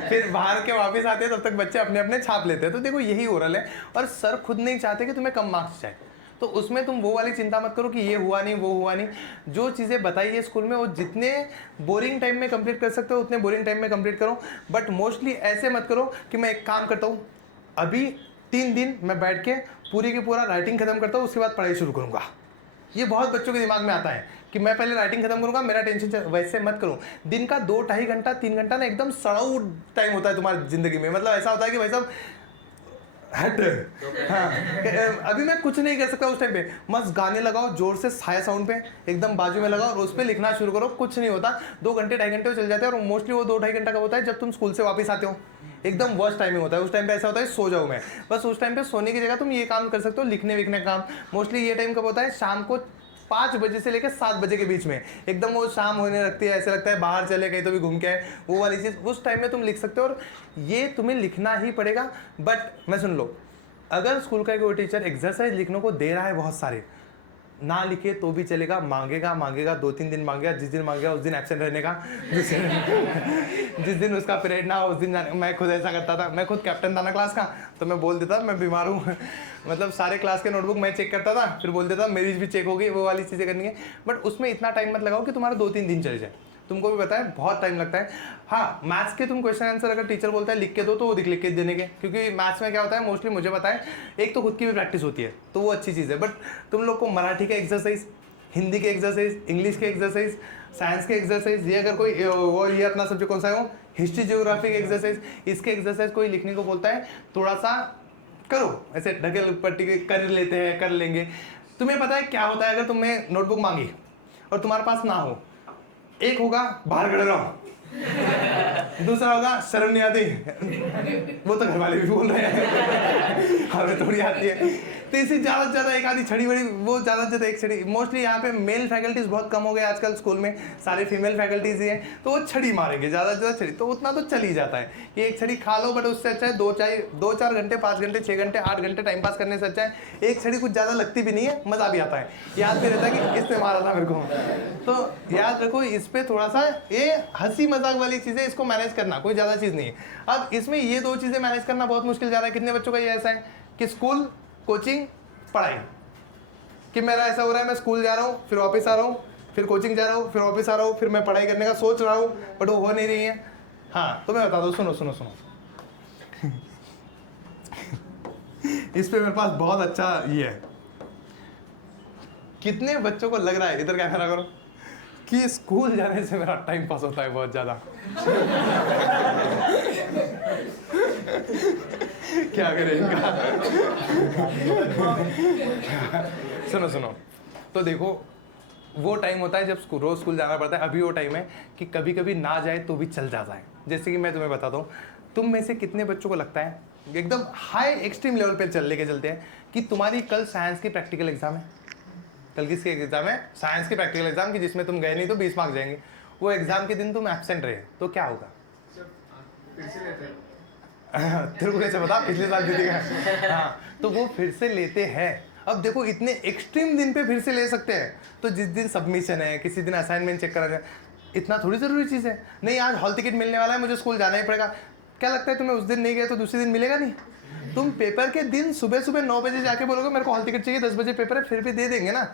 फिर बाहर के वापस आते हैं, तब तक बच्चे अपने अपने छाप लेते हैं। तो देखो यही ओरल है, और सर खुद नहीं चाहते कि तुम्हें कम मार्क्स जाए, तो उसमें तुम वो वाली चिंता मत करो कि ये हुआ नहीं वो हुआ नहीं। जो चीज़ें बताई है स्कूल में, वो जितने बोरिंग टाइम में कंप्लीट कर सकते हो उतने बोरिंग टाइम में कंप्लीट करो। बट मोस्टली ऐसे मत करो कि मैं एक काम करता हूँ, अभी 3 दिन मैं बैठ के पूरी की पूरा राइटिंग खत्म करता हूँ, उसके बाद पढ़ाई शुरू करूँगा। ये बहुत बच्चों के दिमाग में आता है कि मैं पहले राइटिंग खत्म करूँगा, मेरा टेंशन। वैसे मत करो। दिन का 2-2.5 घंटा 3 घंटा ना एकदम सड़ाऊ टाइम होता है तुम्हारी ज़िंदगी में। मतलब ऐसा होता है कि भाई साहब हट, हाँ अभी मैं कुछ नहीं कर सकता उस टाइम पे, मस्त गाने लगाओ जोर से हाई साउंड पे, एकदम बाजू में लगाओ और उस पर लिखना शुरू करो। कुछ नहीं होता, 2 घंटे 2.5 घंटे चल जाते हैं। और मोस्टली वो 2-2.5 घंटा कब होता है, जब तुम स्कूल से वापस आते हो, एकदम वर्स्ट टाइमिंग होता है। उस टाइम पे ऐसा होता है सो जाओ मैं, बस उस टाइम पे सोने की जगह तुम ये काम कर सकते हो, लिखने विखने का काम। मोस्टली ये टाइम कब होता है, शाम को 5 बजे से लेकर 7 बजे के बीच में। एकदम वो शाम होने लगती है, ऐसे लगता है बाहर चले कहीं तो भी घूम के आए, वो वाली चीज़ उस टाइम में तुम लिख सकते हो। और ये तुम्हें लिखना ही पड़ेगा। बट मैं सुन लो, अगर स्कूल का कोई टीचर एक्सरसाइज लिखने को दे रहा है बहुत सारे, ना लिखे तो भी चलेगा, मांगेगा 2-3 दिन मांगेगा, जिस दिन मांगेगा उस दिन एब्सेंट रहने का। जिस दिन उसका पीरियड ना हो उस दिन जाने। मैं खुद ऐसा करता था, मैं खुद कैप्टन था ना क्लास का, तो मैं बोल देता मैं बीमार हूँ। मतलब सारे क्लास के नोटबुक मैं चेक करता था, फिर बोल देता मेरी भी चेक होगी, वो वाली चीज़ें करनी है। बट उसमें इतना टाइम मत लगाओ कि तुम्हारा 2-3 दिन चले जाए। तुमको भी पता है बहुत टाइम लगता है। हाँ, मैथ्स के तुम क्वेश्चन आंसर अगर टीचर बोलता है लिख के दो, तो वो लिख के देने के, क्योंकि मैथ्स में क्या होता है मोस्टली मुझे पता है, एक तो खुद की भी प्रैक्टिस होती है, तो वो अच्छी चीज़ है। बट तुम लोग को मराठी के एक्सरसाइज, हिंदी के एक्सरसाइज, इंग्लिश के एक्सरसाइज, साइंस के एक्सरसाइज, ये अगर कोई वो ये अपना सब्जेक्ट कौन सा है वो हिस्ट्री जियोग्राफी के एक्सरसाइज, इसके एक्सरसाइज कोई लिखने को बोलता है, थोड़ा सा करो, ऐसे ढकेल पट्टी कर लेते हैं, कर लेंगे। तुम्हें पता है क्या होता है अगर तुमने नोटबुक मांगी और तुम्हारे पास ना हो, एक होगा बाहर खड़े रहो, दूसरा होगा शर्म नहीं आती, वो तो घर वाले भी बोल रहे हैं, हमें थोड़ी आती है। तो इसी ज़्यादा से ज़्यादा एक आधी छड़ी बड़ी, वो ज़्यादा से ज़्यादा एक छड़ी। मोस्टली यहाँ पे मेल फैकल्टीज बहुत कम हो गए आजकल स्कूल में, सारे फीमेल फैकल्टीज ही हैं, तो वो छड़ी मारेंगे ज़्यादा से ज़्यादा छड़ी, तो उतना तो चल ही जाता है कि एक छड़ी खा लो, बट उससे अच्छा है 2-4 घंटे, 5 घंटे, 6 घंटे, 8 घंटे टाइम पास करने से अच्छा है एक छड़ी कुछ ज़्यादा लगती भी नहीं है, मज़ा भी आता है, याद भी रहता है कि इसने मारा था मेरे को। तो याद रखो इस पर थोड़ा सा, ये हंसी मजाक वाली चीज़ें, इसको मैनेज करना कोई ज़्यादा चीज़ नहीं है। अब इसमें ये 2 चीज़ें मैनेज करना बहुत मुश्किल जा रहा है। कितने बच्चों का ये ऐसा है कि स्कूल, कोचिंग, पढ़ाई, कि मेरा ऐसा हो रहा है मैं स्कूल जा रहा हूँ, फिर वापस आ रहा हूँ, फिर कोचिंग जा रहा हूँ, फिर वापस आ रहा हूँ, फिर मैं पढ़ाई करने का सोच रहा हूँ, बट वो हो नहीं रही है। हाँ, तो मैं बता दूँ, सुनो सुनो सुनो इस पे मेरे पास बहुत अच्छा ये है। कितने बच्चों को लग रहा है, इधर कैमरा करो, कि स्कूल जाने से मेरा टाइम पास होता है बहुत ज़्यादा क्या करें इनका सुनो सुनो, तो देखो वो टाइम होता है जब रोज स्कूल जाना पड़ता है। अभी वो टाइम है कि कभी कभी ना जाए तो भी चल जाता है। जैसे कि मैं तुम्हें बताता हूँ, तुम में से कितने बच्चों को लगता है एकदम हाई एक्सट्रीम लेवल पे लेके चलते हैं कि तुम्हारी कल साइंस की प्रैक्टिकल एग्जाम है, कल किसकी एग्जाम है? साइंस की प्रैक्टिकल एग्जाम की, जिसमें तुम गए नहीं तो 20 मार्क्स जाएंगे। वो एग्जाम के दिन तुम एब्सेंट रहे तो क्या होगा? तेरे को कैसे पता? पिछले साल दे देगा। हाँ, तो वो फिर से लेते हैं। अब देखो इतने एक्सट्रीम दिन पे फिर से ले सकते हैं, तो जिस दिन सबमिशन है, किसी दिन असाइनमेंट चेक करा जाए, इतना थोड़ी ज़रूरी चीज़ है। नहीं आज हॉल टिकट मिलने वाला है, मुझे स्कूल जाना ही पड़ेगा, क्या लगता है तुम्हें उस दिन नहीं गए तो दूसरे दिन मिलेगा नहीं? तुम पेपर के दिन सुबह सुबह 9 बजे जाके बोलोगे मेरे को हॉल टिकट चाहिए, 10 बजे पेपर है, फिर भी दे देंगे ना।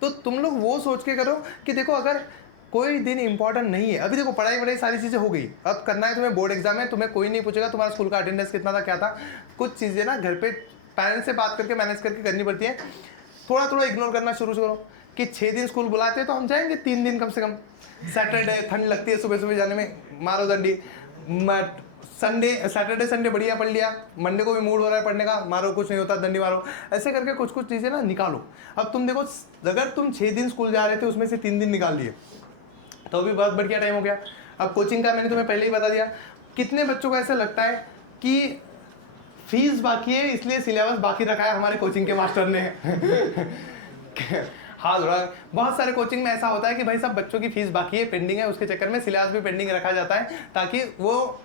तो तुम लोग वो सोच के करो कि देखो अगर कोई दिन इंपॉर्टेंट नहीं है, अभी देखो पढ़ाई सारी चीज़ें हो गई, अब करना है तुम्हें बोर्ड एग्जाम है, तुम्हें कोई नहीं पूछेगा तुम्हारा स्कूल का अटेंडेंस कितना था, क्या था। कुछ चीज़ें ना घर पे पेरेंट्स से बात करके मैनेज करके करनी पड़ती है। थोड़ा थोड़ा इग्नोर करना शुरू करो कि 6 दिन स्कूल बुलाते हैं तो हम जाएंगे 3 दिन कम से कम। सैटरडे ठंड लगती है सुबह सुबह जाने में, मारो दंडी। संडे, सैटरडे संडे बढ़िया पढ़ लिया, मंडे को भी मूड हो रहा है पढ़ने का, मारो, कुछ नहीं होता दंडी मारो। ऐसे करके कुछ कुछ चीज़ें ना निकालो। अब तुम देखो अगर तुम 6 दिन स्कूल जा रहे थे उसमें से 3 दिन निकाल लिए तो भी बहुत बढ़िया टाइम हो गया। अब कोचिंग का मैंने तुम्हें पहले ही बता दिया। कितने बच्चों को ऐसा लगता है कि फीस बाकी है इसलिए सिलेबस बाकी रखा है हमारे कोचिंग के मास्टर ने हाँ थोड़ा बहुत सारे कोचिंग में ऐसा होता है कि भाई साहब बच्चों की फीस बाकी है, पेंडिंग है, उसके चक्कर में सिलेबस भी पेंडिंग रखा जाता है, ताकि वो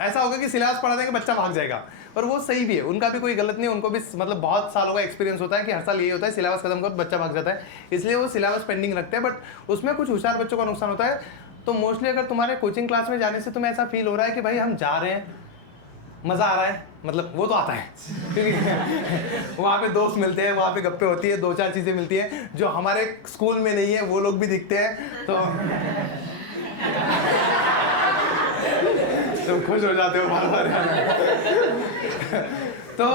ऐसा होगा कि सिलेबस पढ़ा देंगे बच्चा भाग जाएगा। और वो सही भी है, उनका भी कोई गलत नहीं, उनको भी मतलब बहुत सालों का एक्सपीरियंस होता है कि हर साल यही होता है, सिलेबस खत्म करो बच्चा भाग जाता है, इसलिए वो सिलेबस पेंडिंग रखते हैं। बट उसमें कुछ होशियार बच्चों का नुकसान होता है। तो मोस्टली अगर तुम्हारे कोचिंग क्लास में जाने से तुम्हें ऐसा फील हो रहा है कि भाई हम जा रहे हैं, मज़ा आ रहा है, मतलब वो तो आता है क्योंकि वहाँ पे दोस्त मिलते हैं, वहाँ पे गप्पे होती है, 2-4 चीज़ें मिलती हैं जो हमारे स्कूल में नहीं है, वो लोग भी दिखते हैं। तो तुम खुश हो जाते हो बार बार तो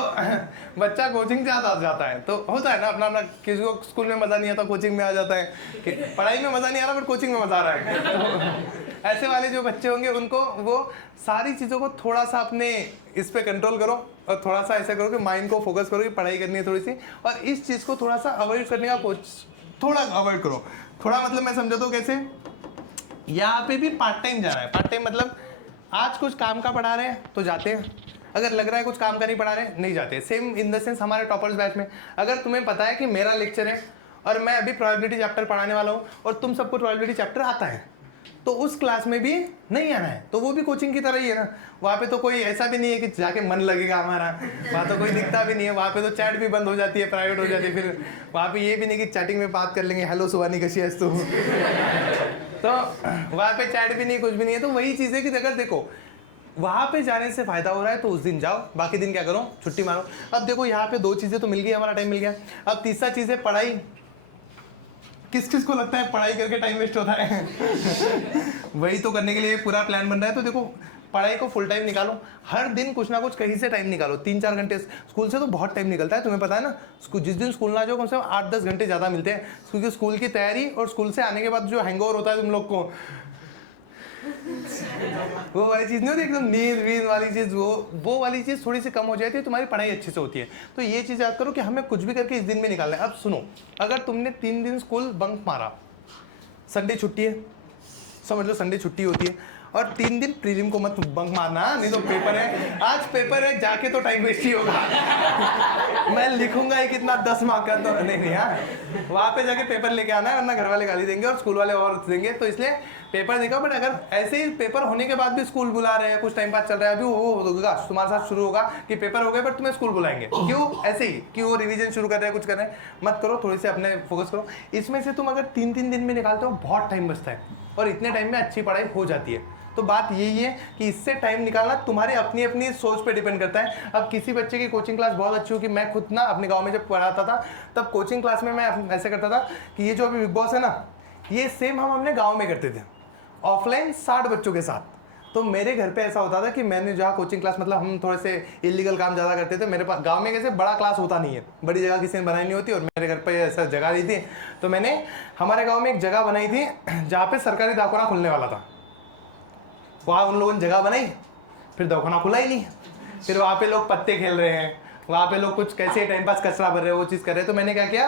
बच्चा कोचिंग से जाता है तो होता है ना अपना अपना, किसी को स्कूल में मज़ा नहीं आता कोचिंग में आ जाता है, कि पढ़ाई में मज़ा नहीं आ रहा पर कोचिंग में मज़ा आ रहा है। तो ऐसे वाले जो बच्चे होंगे उनको वो सारी चीज़ों को थोड़ा सा अपने इस पे कंट्रोल करो और थोड़ा सा ऐसा करो कि माइंड को फोकस करो कि पढ़ाई करनी है थोड़ी सी, और इस चीज़ को थोड़ा सा अवॉइड करने का थोड़ा अवॉइड करो। थोड़ा मतलब मैं समझाता हूँ कैसे, यहाँ पे भी पार्ट टाइम जा रहा है। पार्ट टाइम मतलब आज कुछ काम का पढ़ा रहे हैं तो जाते हैं, अगर लग रहा है कुछ काम का नहीं पढ़ा रहे नहीं जाते। सेम इन द सेंस हमारे टॉपर्स बैच में अगर तुम्हें पता है कि मेरा लेक्चर है और मैं अभी प्रोबेबिलिटी चैप्टर पढ़ाने वाला हूँ और तुम सबको प्रोबेबिलिटी चैप्टर आता है, तो उस क्लास में भी नहीं आना है, तो वो भी कोचिंग की तरह ही है ना। वहाँ पे तो कोई ऐसा भी नहीं है कि जाके मन लगेगा हमारा, वहाँ तो कोई दिखता भी नहीं है, वहाँ पे तो चैट भी बंद हो जाती है, प्राइवेट हो जाती है। फिर वहाँ पे ये भी नहीं कि चैटिंग में बात कर लेंगे, हेलो सुहानी कशी है तू तो वहाँ पे चैट भी नहीं, कुछ भी नहीं है। तो वही चीज़ है कि अगर देखो वहाँ पे जाने से फायदा हो रहा है तो उस दिन जाओ, बाकी दिन क्या करो, छुट्टी मारो। अब देखो यहाँ पे 2 चीज़ें तो मिल गई, हमारा टाइम मिल गया। अब तीसरा चीज़ है पढ़ाई। किस किस को लगता है पढ़ाई करके टाइम वेस्ट होता है वही तो करने के लिए पूरा प्लान बन रहा है। तो देखो पढ़ाई को फुल टाइम निकालो, हर दिन कुछ ना कुछ कहीं से टाइम निकालो। 3-4 घंटे स्कूल से तो बहुत टाइम निकलता है, तुम्हें पता है ना। जिस दिन स्कूल ना जाओ कम से कम 8-10 घंटे ज़्यादा मिलते हैं, क्योंकि स्कूल की तैयारी और स्कूल से आने के बाद जो हैंगओवर होता है तुम लोग को वो वाली चीज़ नहीं होती एकदम नींद वींद वाली चीज़, वो वाली चीज़ थोड़ी सी कम हो जाती है, तुम्हारी पढ़ाई अच्छे से होती है। तो ये चीज़ याद करो कि हमें कुछ भी करके इस दिन में निकालना है। अब सुनो, अगर तुमने 3 दिन स्कूल बंक मारा, संडे छुट्टी है, समझ लो संडे छुट्टी होती है, और 3 दिन प्रीलिम को मत बंक मारना, नहीं तो पेपर है, आज पेपर है, जाके तो टाइम वेस्ट ही होगा। मैं लिखूंगा ही कितना 10 मार्क का, तो नहीं हाँ, वहाँ पे जाके पेपर लेके आना है, वरना घर वाले गाली देंगे और स्कूल वाले और देंगे। तो इसलिए पेपर देखो। बट अगर ऐसे ही पेपर होने के बाद भी स्कूल बुला रहे हैं, कुछ टाइम बाद चल रहा है, अभी वो होगा तुम्हारे साथ शुरू होगा कि पेपर हो गए पर तुम्हें स्कूल बुलाएंगे, क्यों ऐसे ही कि वो रिवीजन शुरू कर रहे हैं, कुछ कर रहे हैं, मत करो, थोड़ी से अपने फोकस करो। इसमें से तुम अगर 3-3 दिन में निकालते हो बहुत टाइम बचता है और इतने टाइम में अच्छी पढ़ाई हो जाती है। तो बात यही है कि इससे टाइम निकालना तुम्हारी अपनी अपनी सोच पे डिपेंड करता है। अब किसी बच्चे की कोचिंग क्लास बहुत अच्छी होगी, मैं खुद ना अपने गांव में जब पढ़ाता था तब कोचिंग क्लास में मैं ऐसे करता था कि ये जो अभी बिग बॉस है ना, ये सेम हम अपने गाँव में करते थे, ऑफलाइन 60 बच्चों के साथ। तो मेरे घर पे ऐसा होता था कि मैंने जहाँ कोचिंग क्लास, मतलब हम थोड़े से इलीगल काम ज़्यादा करते थे, मेरे पास गांव में कैसे बड़ा क्लास होता नहीं है, बड़ी जगह किसी ने बनाई नहीं होती, और मेरे घर पे ऐसा जगह दी थी। तो मैंने हमारे गांव में एक जगह बनाई थी जहाँ पे सरकारी दवाखाना खुलने वाला था। वहाँ उन लोगों ने जगह बनाई, फिर दवाखाना खुला ही नहीं। फिर वहाँ पे लोग पत्ते खेल रहे हैं, वहाँ पे लोग कुछ कैसे टाइम पास कचरा भर रहे हैं, वो चीज़ कर रहे हैं। तो मैंने क्या किया,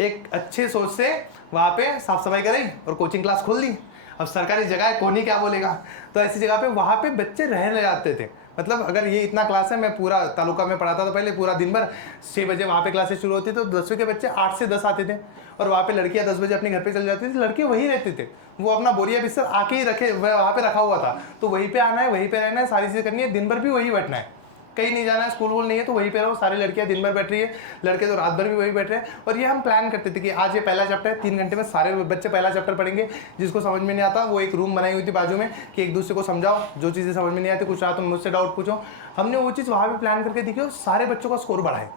एक अच्छे सोच से वहाँ पे साफ सफाई कराई और कोचिंग क्लास खोल दी। अब सरकारी जगह है, कौन ही क्या बोलेगा। तो ऐसी जगह पे वहाँ पे बच्चे रहने जाते थे। मतलब अगर ये इतना क्लास है, मैं पूरा तालुका में पढ़ाता था पहले, पूरा दिन भर 6 बजे वहाँ पे क्लासेस शुरू होती, तो 10वीं के बच्चे 8 से 10 आते थे, और वहाँ पे लड़कियाँ 10 बजे अपने घर पे चल जाती थी। लड़के वहीं रहते थे, वो अपना बोरिया बिस्तर आके ही रखे वहाँ पे रखा हुआ था, तो वहीं पे आना है, वहीं पे रहना है, सारी चीज़ें करनी है, दिन भर भी वहीं बैठना है, कहीं नहीं जाना है, स्कूल वूल नहीं है, तो वहीं पे रहो। सारी लड़कियां दिन भर बैठ रही है, लड़के तो रात भर भी वहीं बैठ रहे हैं। और ये हम प्लान करते थे कि आज ये पहला चैप्टर है, 3 घंटे में सारे बच्चे पहला चैप्टर पढ़ेंगे। जिसको समझ में नहीं आता वो एक रूम बनाई हुई थी बाजू में कि एक दूसरे को समझाओ, जो चीज़ें समझ में नहीं आती, कुछ रहा तो मुझसे डाउट पूछो। हमने वो चीज़ वहाँ भी प्लान करके देखी और सारे बच्चों का स्कोर बढ़ाए।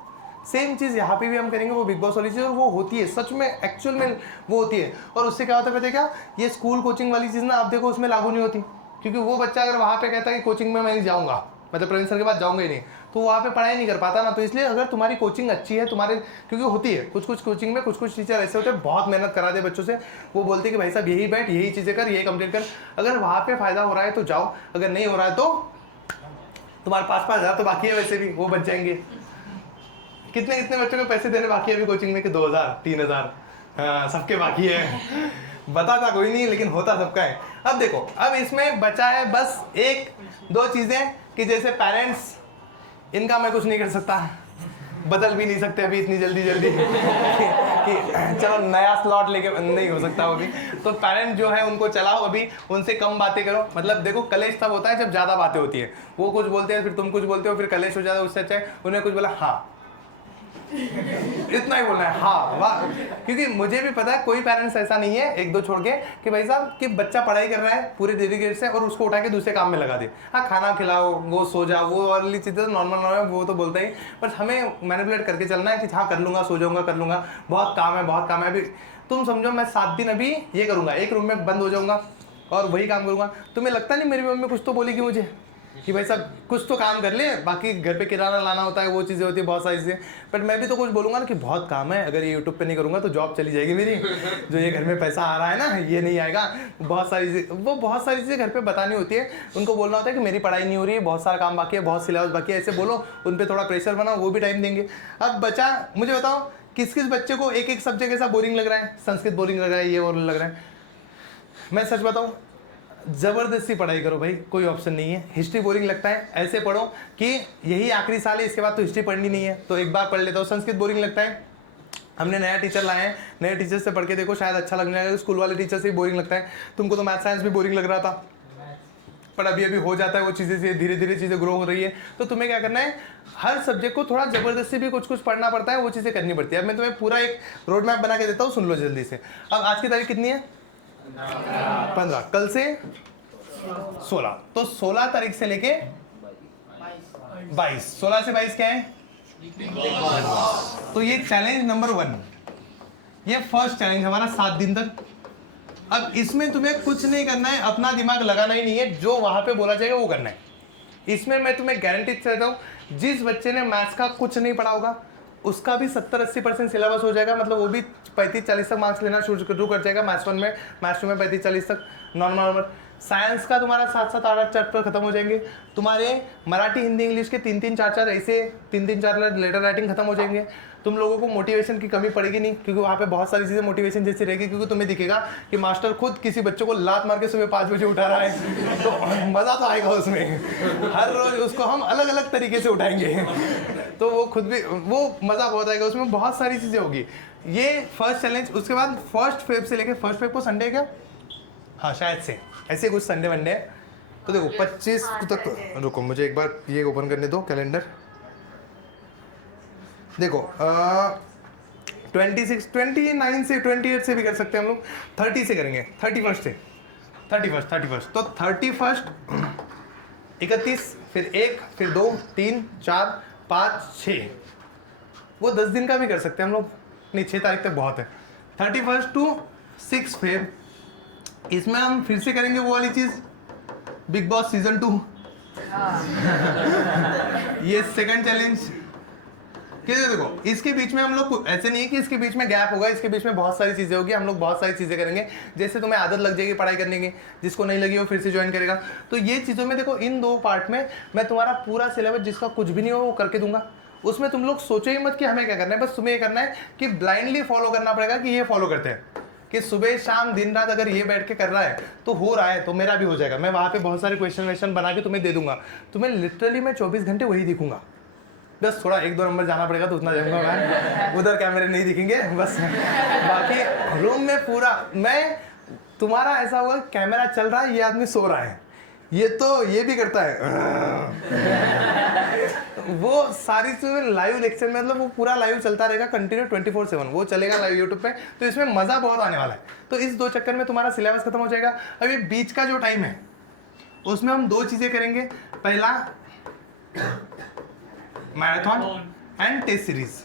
सेम चीज़ यहाँ पे भी हम करेंगे, वो बिग बॉस वाली चीज़, और वो होती है सच में, एक्चुअल में वो होती है। और उससे क्या होता है पता है क्या, ये स्कूल कोचिंग वाली चीज़ ना, आप देखो उसमें लागू नहीं होती, क्योंकि वो बच्चा अगर वहाँ पे कहता है कि कोचिंग में मैं नहीं जाऊँगा, मतलब प्रवीण सर के पास जाऊँगा ही नहीं, तो वहाँ पे पढ़ाई नहीं कर पाता ना। तो इसलिए अगर तुम्हारी कोचिंग अच्छी है, तुम्हारे, क्योंकि होती है कुछ कुछ कोचिंग में कुछ टीचर ऐसे होते हैं बहुत मेहनत करा दे बच्चों से, वो बोलते हैं कि भाई साहब यही बैठ, यही चीज़ें कर, यही कंप्लीट कर। अगर वहाँ पे फ़ायदा हो रहा है तो जाओ, अगर नहीं हो रहा है तो तुम्हारे 5-5 हज़ार तो बाकी है, वैसे भी वो बच जाएंगे। कितने कितने बच्चों को पैसे देने बाकी है अभी कोचिंग में, कि 2000 3000, हाँ सबके बाकी है। बताता कोई नहीं, लेकिन होता सबका है। अब देखो, अब इसमें बचा है बस 1-2 चीज़ें कि जैसे पेरेंट्स, इनका मैं कुछ नहीं कर सकता, बदल भी नहीं सकते अभी इतनी जल्दी कि चलो नया स्लॉट लेके, नहीं हो सकता वो भी। तो पेरेंट्स जो है उनको चलाओ, अभी उनसे कम बातें करो। मतलब देखो कलेश तब होता है जब ज़्यादा बातें होती है, वो कुछ बोलते हैं फिर तुम कुछ बोलते हो, फिर कलेश हो जाता है। उससे अच्छा है उन्हें कुछ बोला हाँ, इतना ही बोलना है हाँ वाह। क्योंकि मुझे भी पता है कोई पेरेंट्स ऐसा नहीं है, 1-2 छोड़ के, कि भाई साहब कि बच्चा पढ़ाई कर रहा है पूरे डेडिकेट से और उसको उठा के दूसरे काम में लगा दे। हाँ खाना खिलाओ, वो सो जाओ, वो वाली चीज़ें तो नॉर्मल, वो तो बोलता ही, बट हमें मैनिपुलेट करके चलना है कि हाँ कर लूँगा, सो जाऊँगा, कर लूँगा, बहुत काम है, बहुत काम है। अभी तुम समझो मैं 7 दिन अभी ये करूँगा, एक रूम में बंद हो जाऊँगा और वही काम करूँगा। तुम्हें लगता नहीं मेरी मम्मी कुछ तो बोलेगी मुझे कि भाई साहब कुछ तो काम कर ले, बाकी घर पे किराना लाना होता है, वो चीज़ें होती है, बहुत सारी चीज़ें। बट मैं भी तो कुछ बोलूँगा ना कि बहुत काम है, अगर ये यूट्यूब पे नहीं करूँगा तो जॉब चली जाएगी मेरी, जो ये घर में पैसा आ रहा है ना ये नहीं आएगा। बहुत सारी चीज़ें, वो बहुत सारी चीज़ें घर पे बतानी होती है, उनको बोलना होता है कि मेरी पढ़ाई नहीं हो रही है, बहुत सारा काम बाकी है, बहुत सिलेबस बाकी है, ऐसे बोलो, उन पर थोड़ा प्रेशर बनाओ, वो भी टाइम देंगे। अब बचा, मुझे बताओ किस किस बच्चे को एक सब्जेक्ट ऐसा बोरिंग लग रहा है, संस्कृत बोरिंग लग रहा है, ये और लग रहा है। मैं सच बताऊँ, ज़बरदस्ती पढ़ाई करो भाई, कोई ऑप्शन नहीं है। हिस्ट्री बोरिंग लगता है, ऐसे पढ़ो कि यही आखिरी साल है, इसके बाद तो हिस्ट्री पढ़नी नहीं है, तो एक बार पढ़ लेता हूँ। संस्कृत बोरिंग लगता है, हमने नया टीचर लाए हैं, नए टीचर से पढ़ के देखो शायद अच्छा लगने लगेगा। स्कूल वाले टीचर से भी बोरिंग लगता है, तुमको तो मैथ साइंस भी बोरिंग लग रहा था, पर अभी अभी हो जाता है वो चीज़ें से, धीरे धीरे चीज़ें ग्रो हो रही है। तो तुम्हें क्या करना है, हर सब्जेक्ट को थोड़ा ज़बरदस्ती भी कुछ कुछ पढ़ना पड़ता है, वो चीज़ें करनी पड़ती है। अब मैं तुम्हें पूरा एक रोड मैप बना के देता हूँ, सुन लो जल्दी से। अब आज की तारीख कितनी है? 15, कल से 16, तो 16 तारीख से लेके 22, 16 से 22 क्या है? तो ये चैलेंज नंबर 1, ये फर्स्ट चैलेंज हमारा 7 दिन तक। अब इसमें तुम्हें कुछ नहीं करना है, अपना दिमाग लगाना ही नहीं है, जो वहां पे बोला जाएगा वो करना है। इसमें मैं तुम्हें गारंटी देता हूँ, जिस बच्चे ने मैथ्स का कुछ नहीं पढ़ा होगा उसका भी 70-80% सिलेबस हो जाएगा, मतलब वो भी 35-40 तक मार्क्स लेना शुरू कर जाएगा। मैथ्स 1 में, मैथ्स 2 में 35-40 तक नॉर्मल। साइंस का तुम्हारा 7-7 8-8 चैप्टर खत्म हो जाएंगे। तुम्हारे मराठी हिंदी इंग्लिश के 3-3 4-4 ऐसे 3-3 4 लेटर राइटिंग खत्म हो जाएंगे। तुम लोगों को मोटिवेशन की कमी पड़ेगी नहीं, क्योंकि वहाँ पे बहुत सारी चीज़ें मोटिवेशन जैसी रहेगी, क्योंकि तुम्हें दिखेगा कि मास्टर खुद किसी बच्चों को लात मार के सुबह 5 बजे उठा रहा है, तो मज़ा तो आएगा उसमें। हर रोज उसको हम अलग अलग तरीके से उठाएंगे, तो वो खुद भी वो मज़ा बहुत आएगा उसमें, बहुत सारी चीज़ें होगी। ये फर्स्ट चैलेंज। उसके बाद 1 फेब से लेकर 1 फेब को संडे क्या, हाँ शायद से ऐसे कुछ संडे वनडे है। तो देखो 25 तक, रुको मुझे एक बार ये ओपन करने दो कैलेंडर। देखो 26 29 से 28 से भी कर सकते हैं हम लोग, 30 से करेंगे, 31 से 31 तो 31 31 फिर 1 फिर 2 3 4 5 6, वो 10 दिन का भी कर सकते हैं हम लोग, नहीं 6 तारीख तक बहुत है। 31 टू 6 फेब, इसमें हम फिर से करेंगे वो वाली चीज़, बिग बॉस सीजन 2। ये सेकंड चैलेंज। कैसे देखो, इसके बीच में हम लोग ऐसे नहीं है कि इसके बीच में गैप होगा, इसके बीच में बहुत सारी चीज़ें होगी, हम लोग बहुत सारी चीज़ें करेंगे। जैसे तुम्हें आदत लग जाएगी पढ़ाई करने की, जिसको नहीं लगी वो फिर से ज्वाइन करेगा। तो ये चीज़ों में देखो, इन 2 पार्ट में मैं तुम्हारा पूरा सिलेबस जिसका कुछ भी नहीं हो वो करके दूंगा। उसमें तुम लोग सोचो ही मत कि हमें क्या करना है, बस तुम्हें ये करना है कि ब्लाइंडली फॉलो करना पड़ेगा कि ये फॉलो करते हैं, कि सुबह शाम दिन रात अगर ये बैठ के कर रहा है तो हो रहा है, तो मेरा भी हो जाएगा। मैं वहाँ पे बहुत सारे क्वेश्चन बना के तुम्हें दे दूंगा, तुम्हें लिटरली मैं 24 घंटे वही दिखूंगा। बस थोड़ा 1-2 नंबर जाना पड़ेगा तो उतना जाऊंगा मैं, उधर कैमरे नहीं दिखेंगे बस। बाकी रूम में पूरा मैं, तुम्हारा ऐसा होगा कैमरा चल रहा है, ये आदमी सो रहा है, ये भी करता है वो सारी चीज़ें लाइव लेक्चर में, मतलब वो पूरा लाइव चलता रहेगा कंटिन्यू 24/7, वो चलेगा लाइव यूट्यूब पे। तो इसमें मज़ा बहुत आने वाला है। तो इस 2 चक्कर में तुम्हारा सिलेबस खत्म हो जाएगा। अभी बीच का जो टाइम है उसमें हम 2 चीज़ें करेंगे। पहला मैराथन एंड टेस्ट सीरीज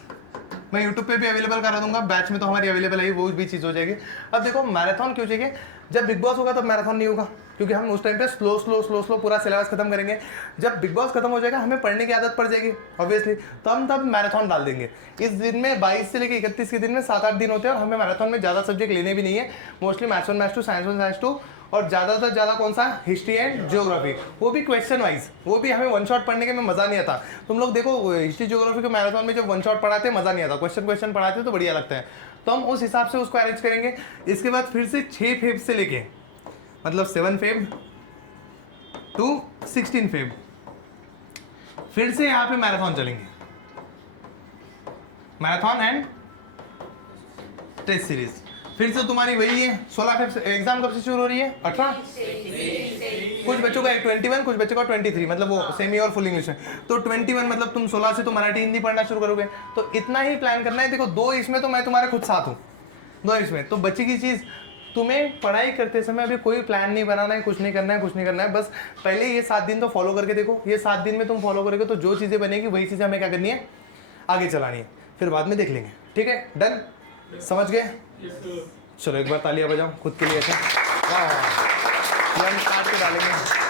मैं यूट्यूब पे भी अवेलेबल करा दूंगा, बैच में तो हमारी अवेलेबल है, वो भी चीज़ हो जाएगी। अब देखो मैराथन क्यों चाहिए, जब बिग बॉस होगा तब मैराथन नहीं होगा, क्योंकि हम उस टाइम पे स्लो पूरा सिलेबस खत्म करेंगे। जब बिग बॉस खत्म हो जाएगा हमें पढ़ने की आदत पड़ जाएगी ऑब्वियसली, तो हम तब मैराथन डाल देंगे। इस दिन में 22 से लेकर 31 के दिन में 7-8 दिन होते हैं, और हमें मैराथन में ज़्यादा सब्जेक्ट लेने भी नहीं है, mostly maths 1 maths 2 science 1 science 2, और ज़्यादातर ज़्यादा कौन सा, हिस्ट्री एंड ज्योग्राफी, वो भी क्वेश्चन वाइज। वो भी हमें 1 शॉट पढ़ने के में मज़ा नहीं आता। तुम लोग देखो हिस्ट्री ज्योग्राफी को मैराथन में जब 1 शॉट पढ़ाते मज़ा नहीं आता, क्वेश्चन पढ़ाते तो बढ़िया लगता है। तो हम उस हिसाब से उसको अरेंज करेंगे। इसके बाद फिर से 6 फेब से लेके, मतलब 7 फेब टू 16 फेब फिर से यहाँ पे मैराथन चलेंगे, मैराथन एंड टेस्ट सीरीज। फिर से तुम्हारी वही है 16 फेब से। एग्जाम कब से शुरू हो रही है, 18, कुछ बच्चों का 21, कुछ बच्चों का 23, मतलब वो सेमी और फुल इंग्लिश है। तो 21 मतलब तुम 16 से तो मराठी हिंदी पढ़ना शुरू करोगे, तो इतना ही प्लान करना है। देखो 2 इसमें तो मैं तुम्हारे खुद साथ हूँ, 2 इसमें तो बच्चे की चीज़, तुम्हें पढ़ाई करते समय अभी कोई प्लान नहीं बनाना है, कुछ नहीं करना है, बस पहले ये 7 दिन तो फॉलो करके देखो। ये 7 दिन में तुम फॉलो करोगे तो जो चीज़ें बनेगी वही चीज़ें हमें क्या करनी है, आगे चलानी है, फिर बाद में देख लेंगे। ठीक है, डन, समझ गए? चलो एक बार तालियां बजाओ खुद के लिए ऐसे, वाह, हम काट के डालेंगे।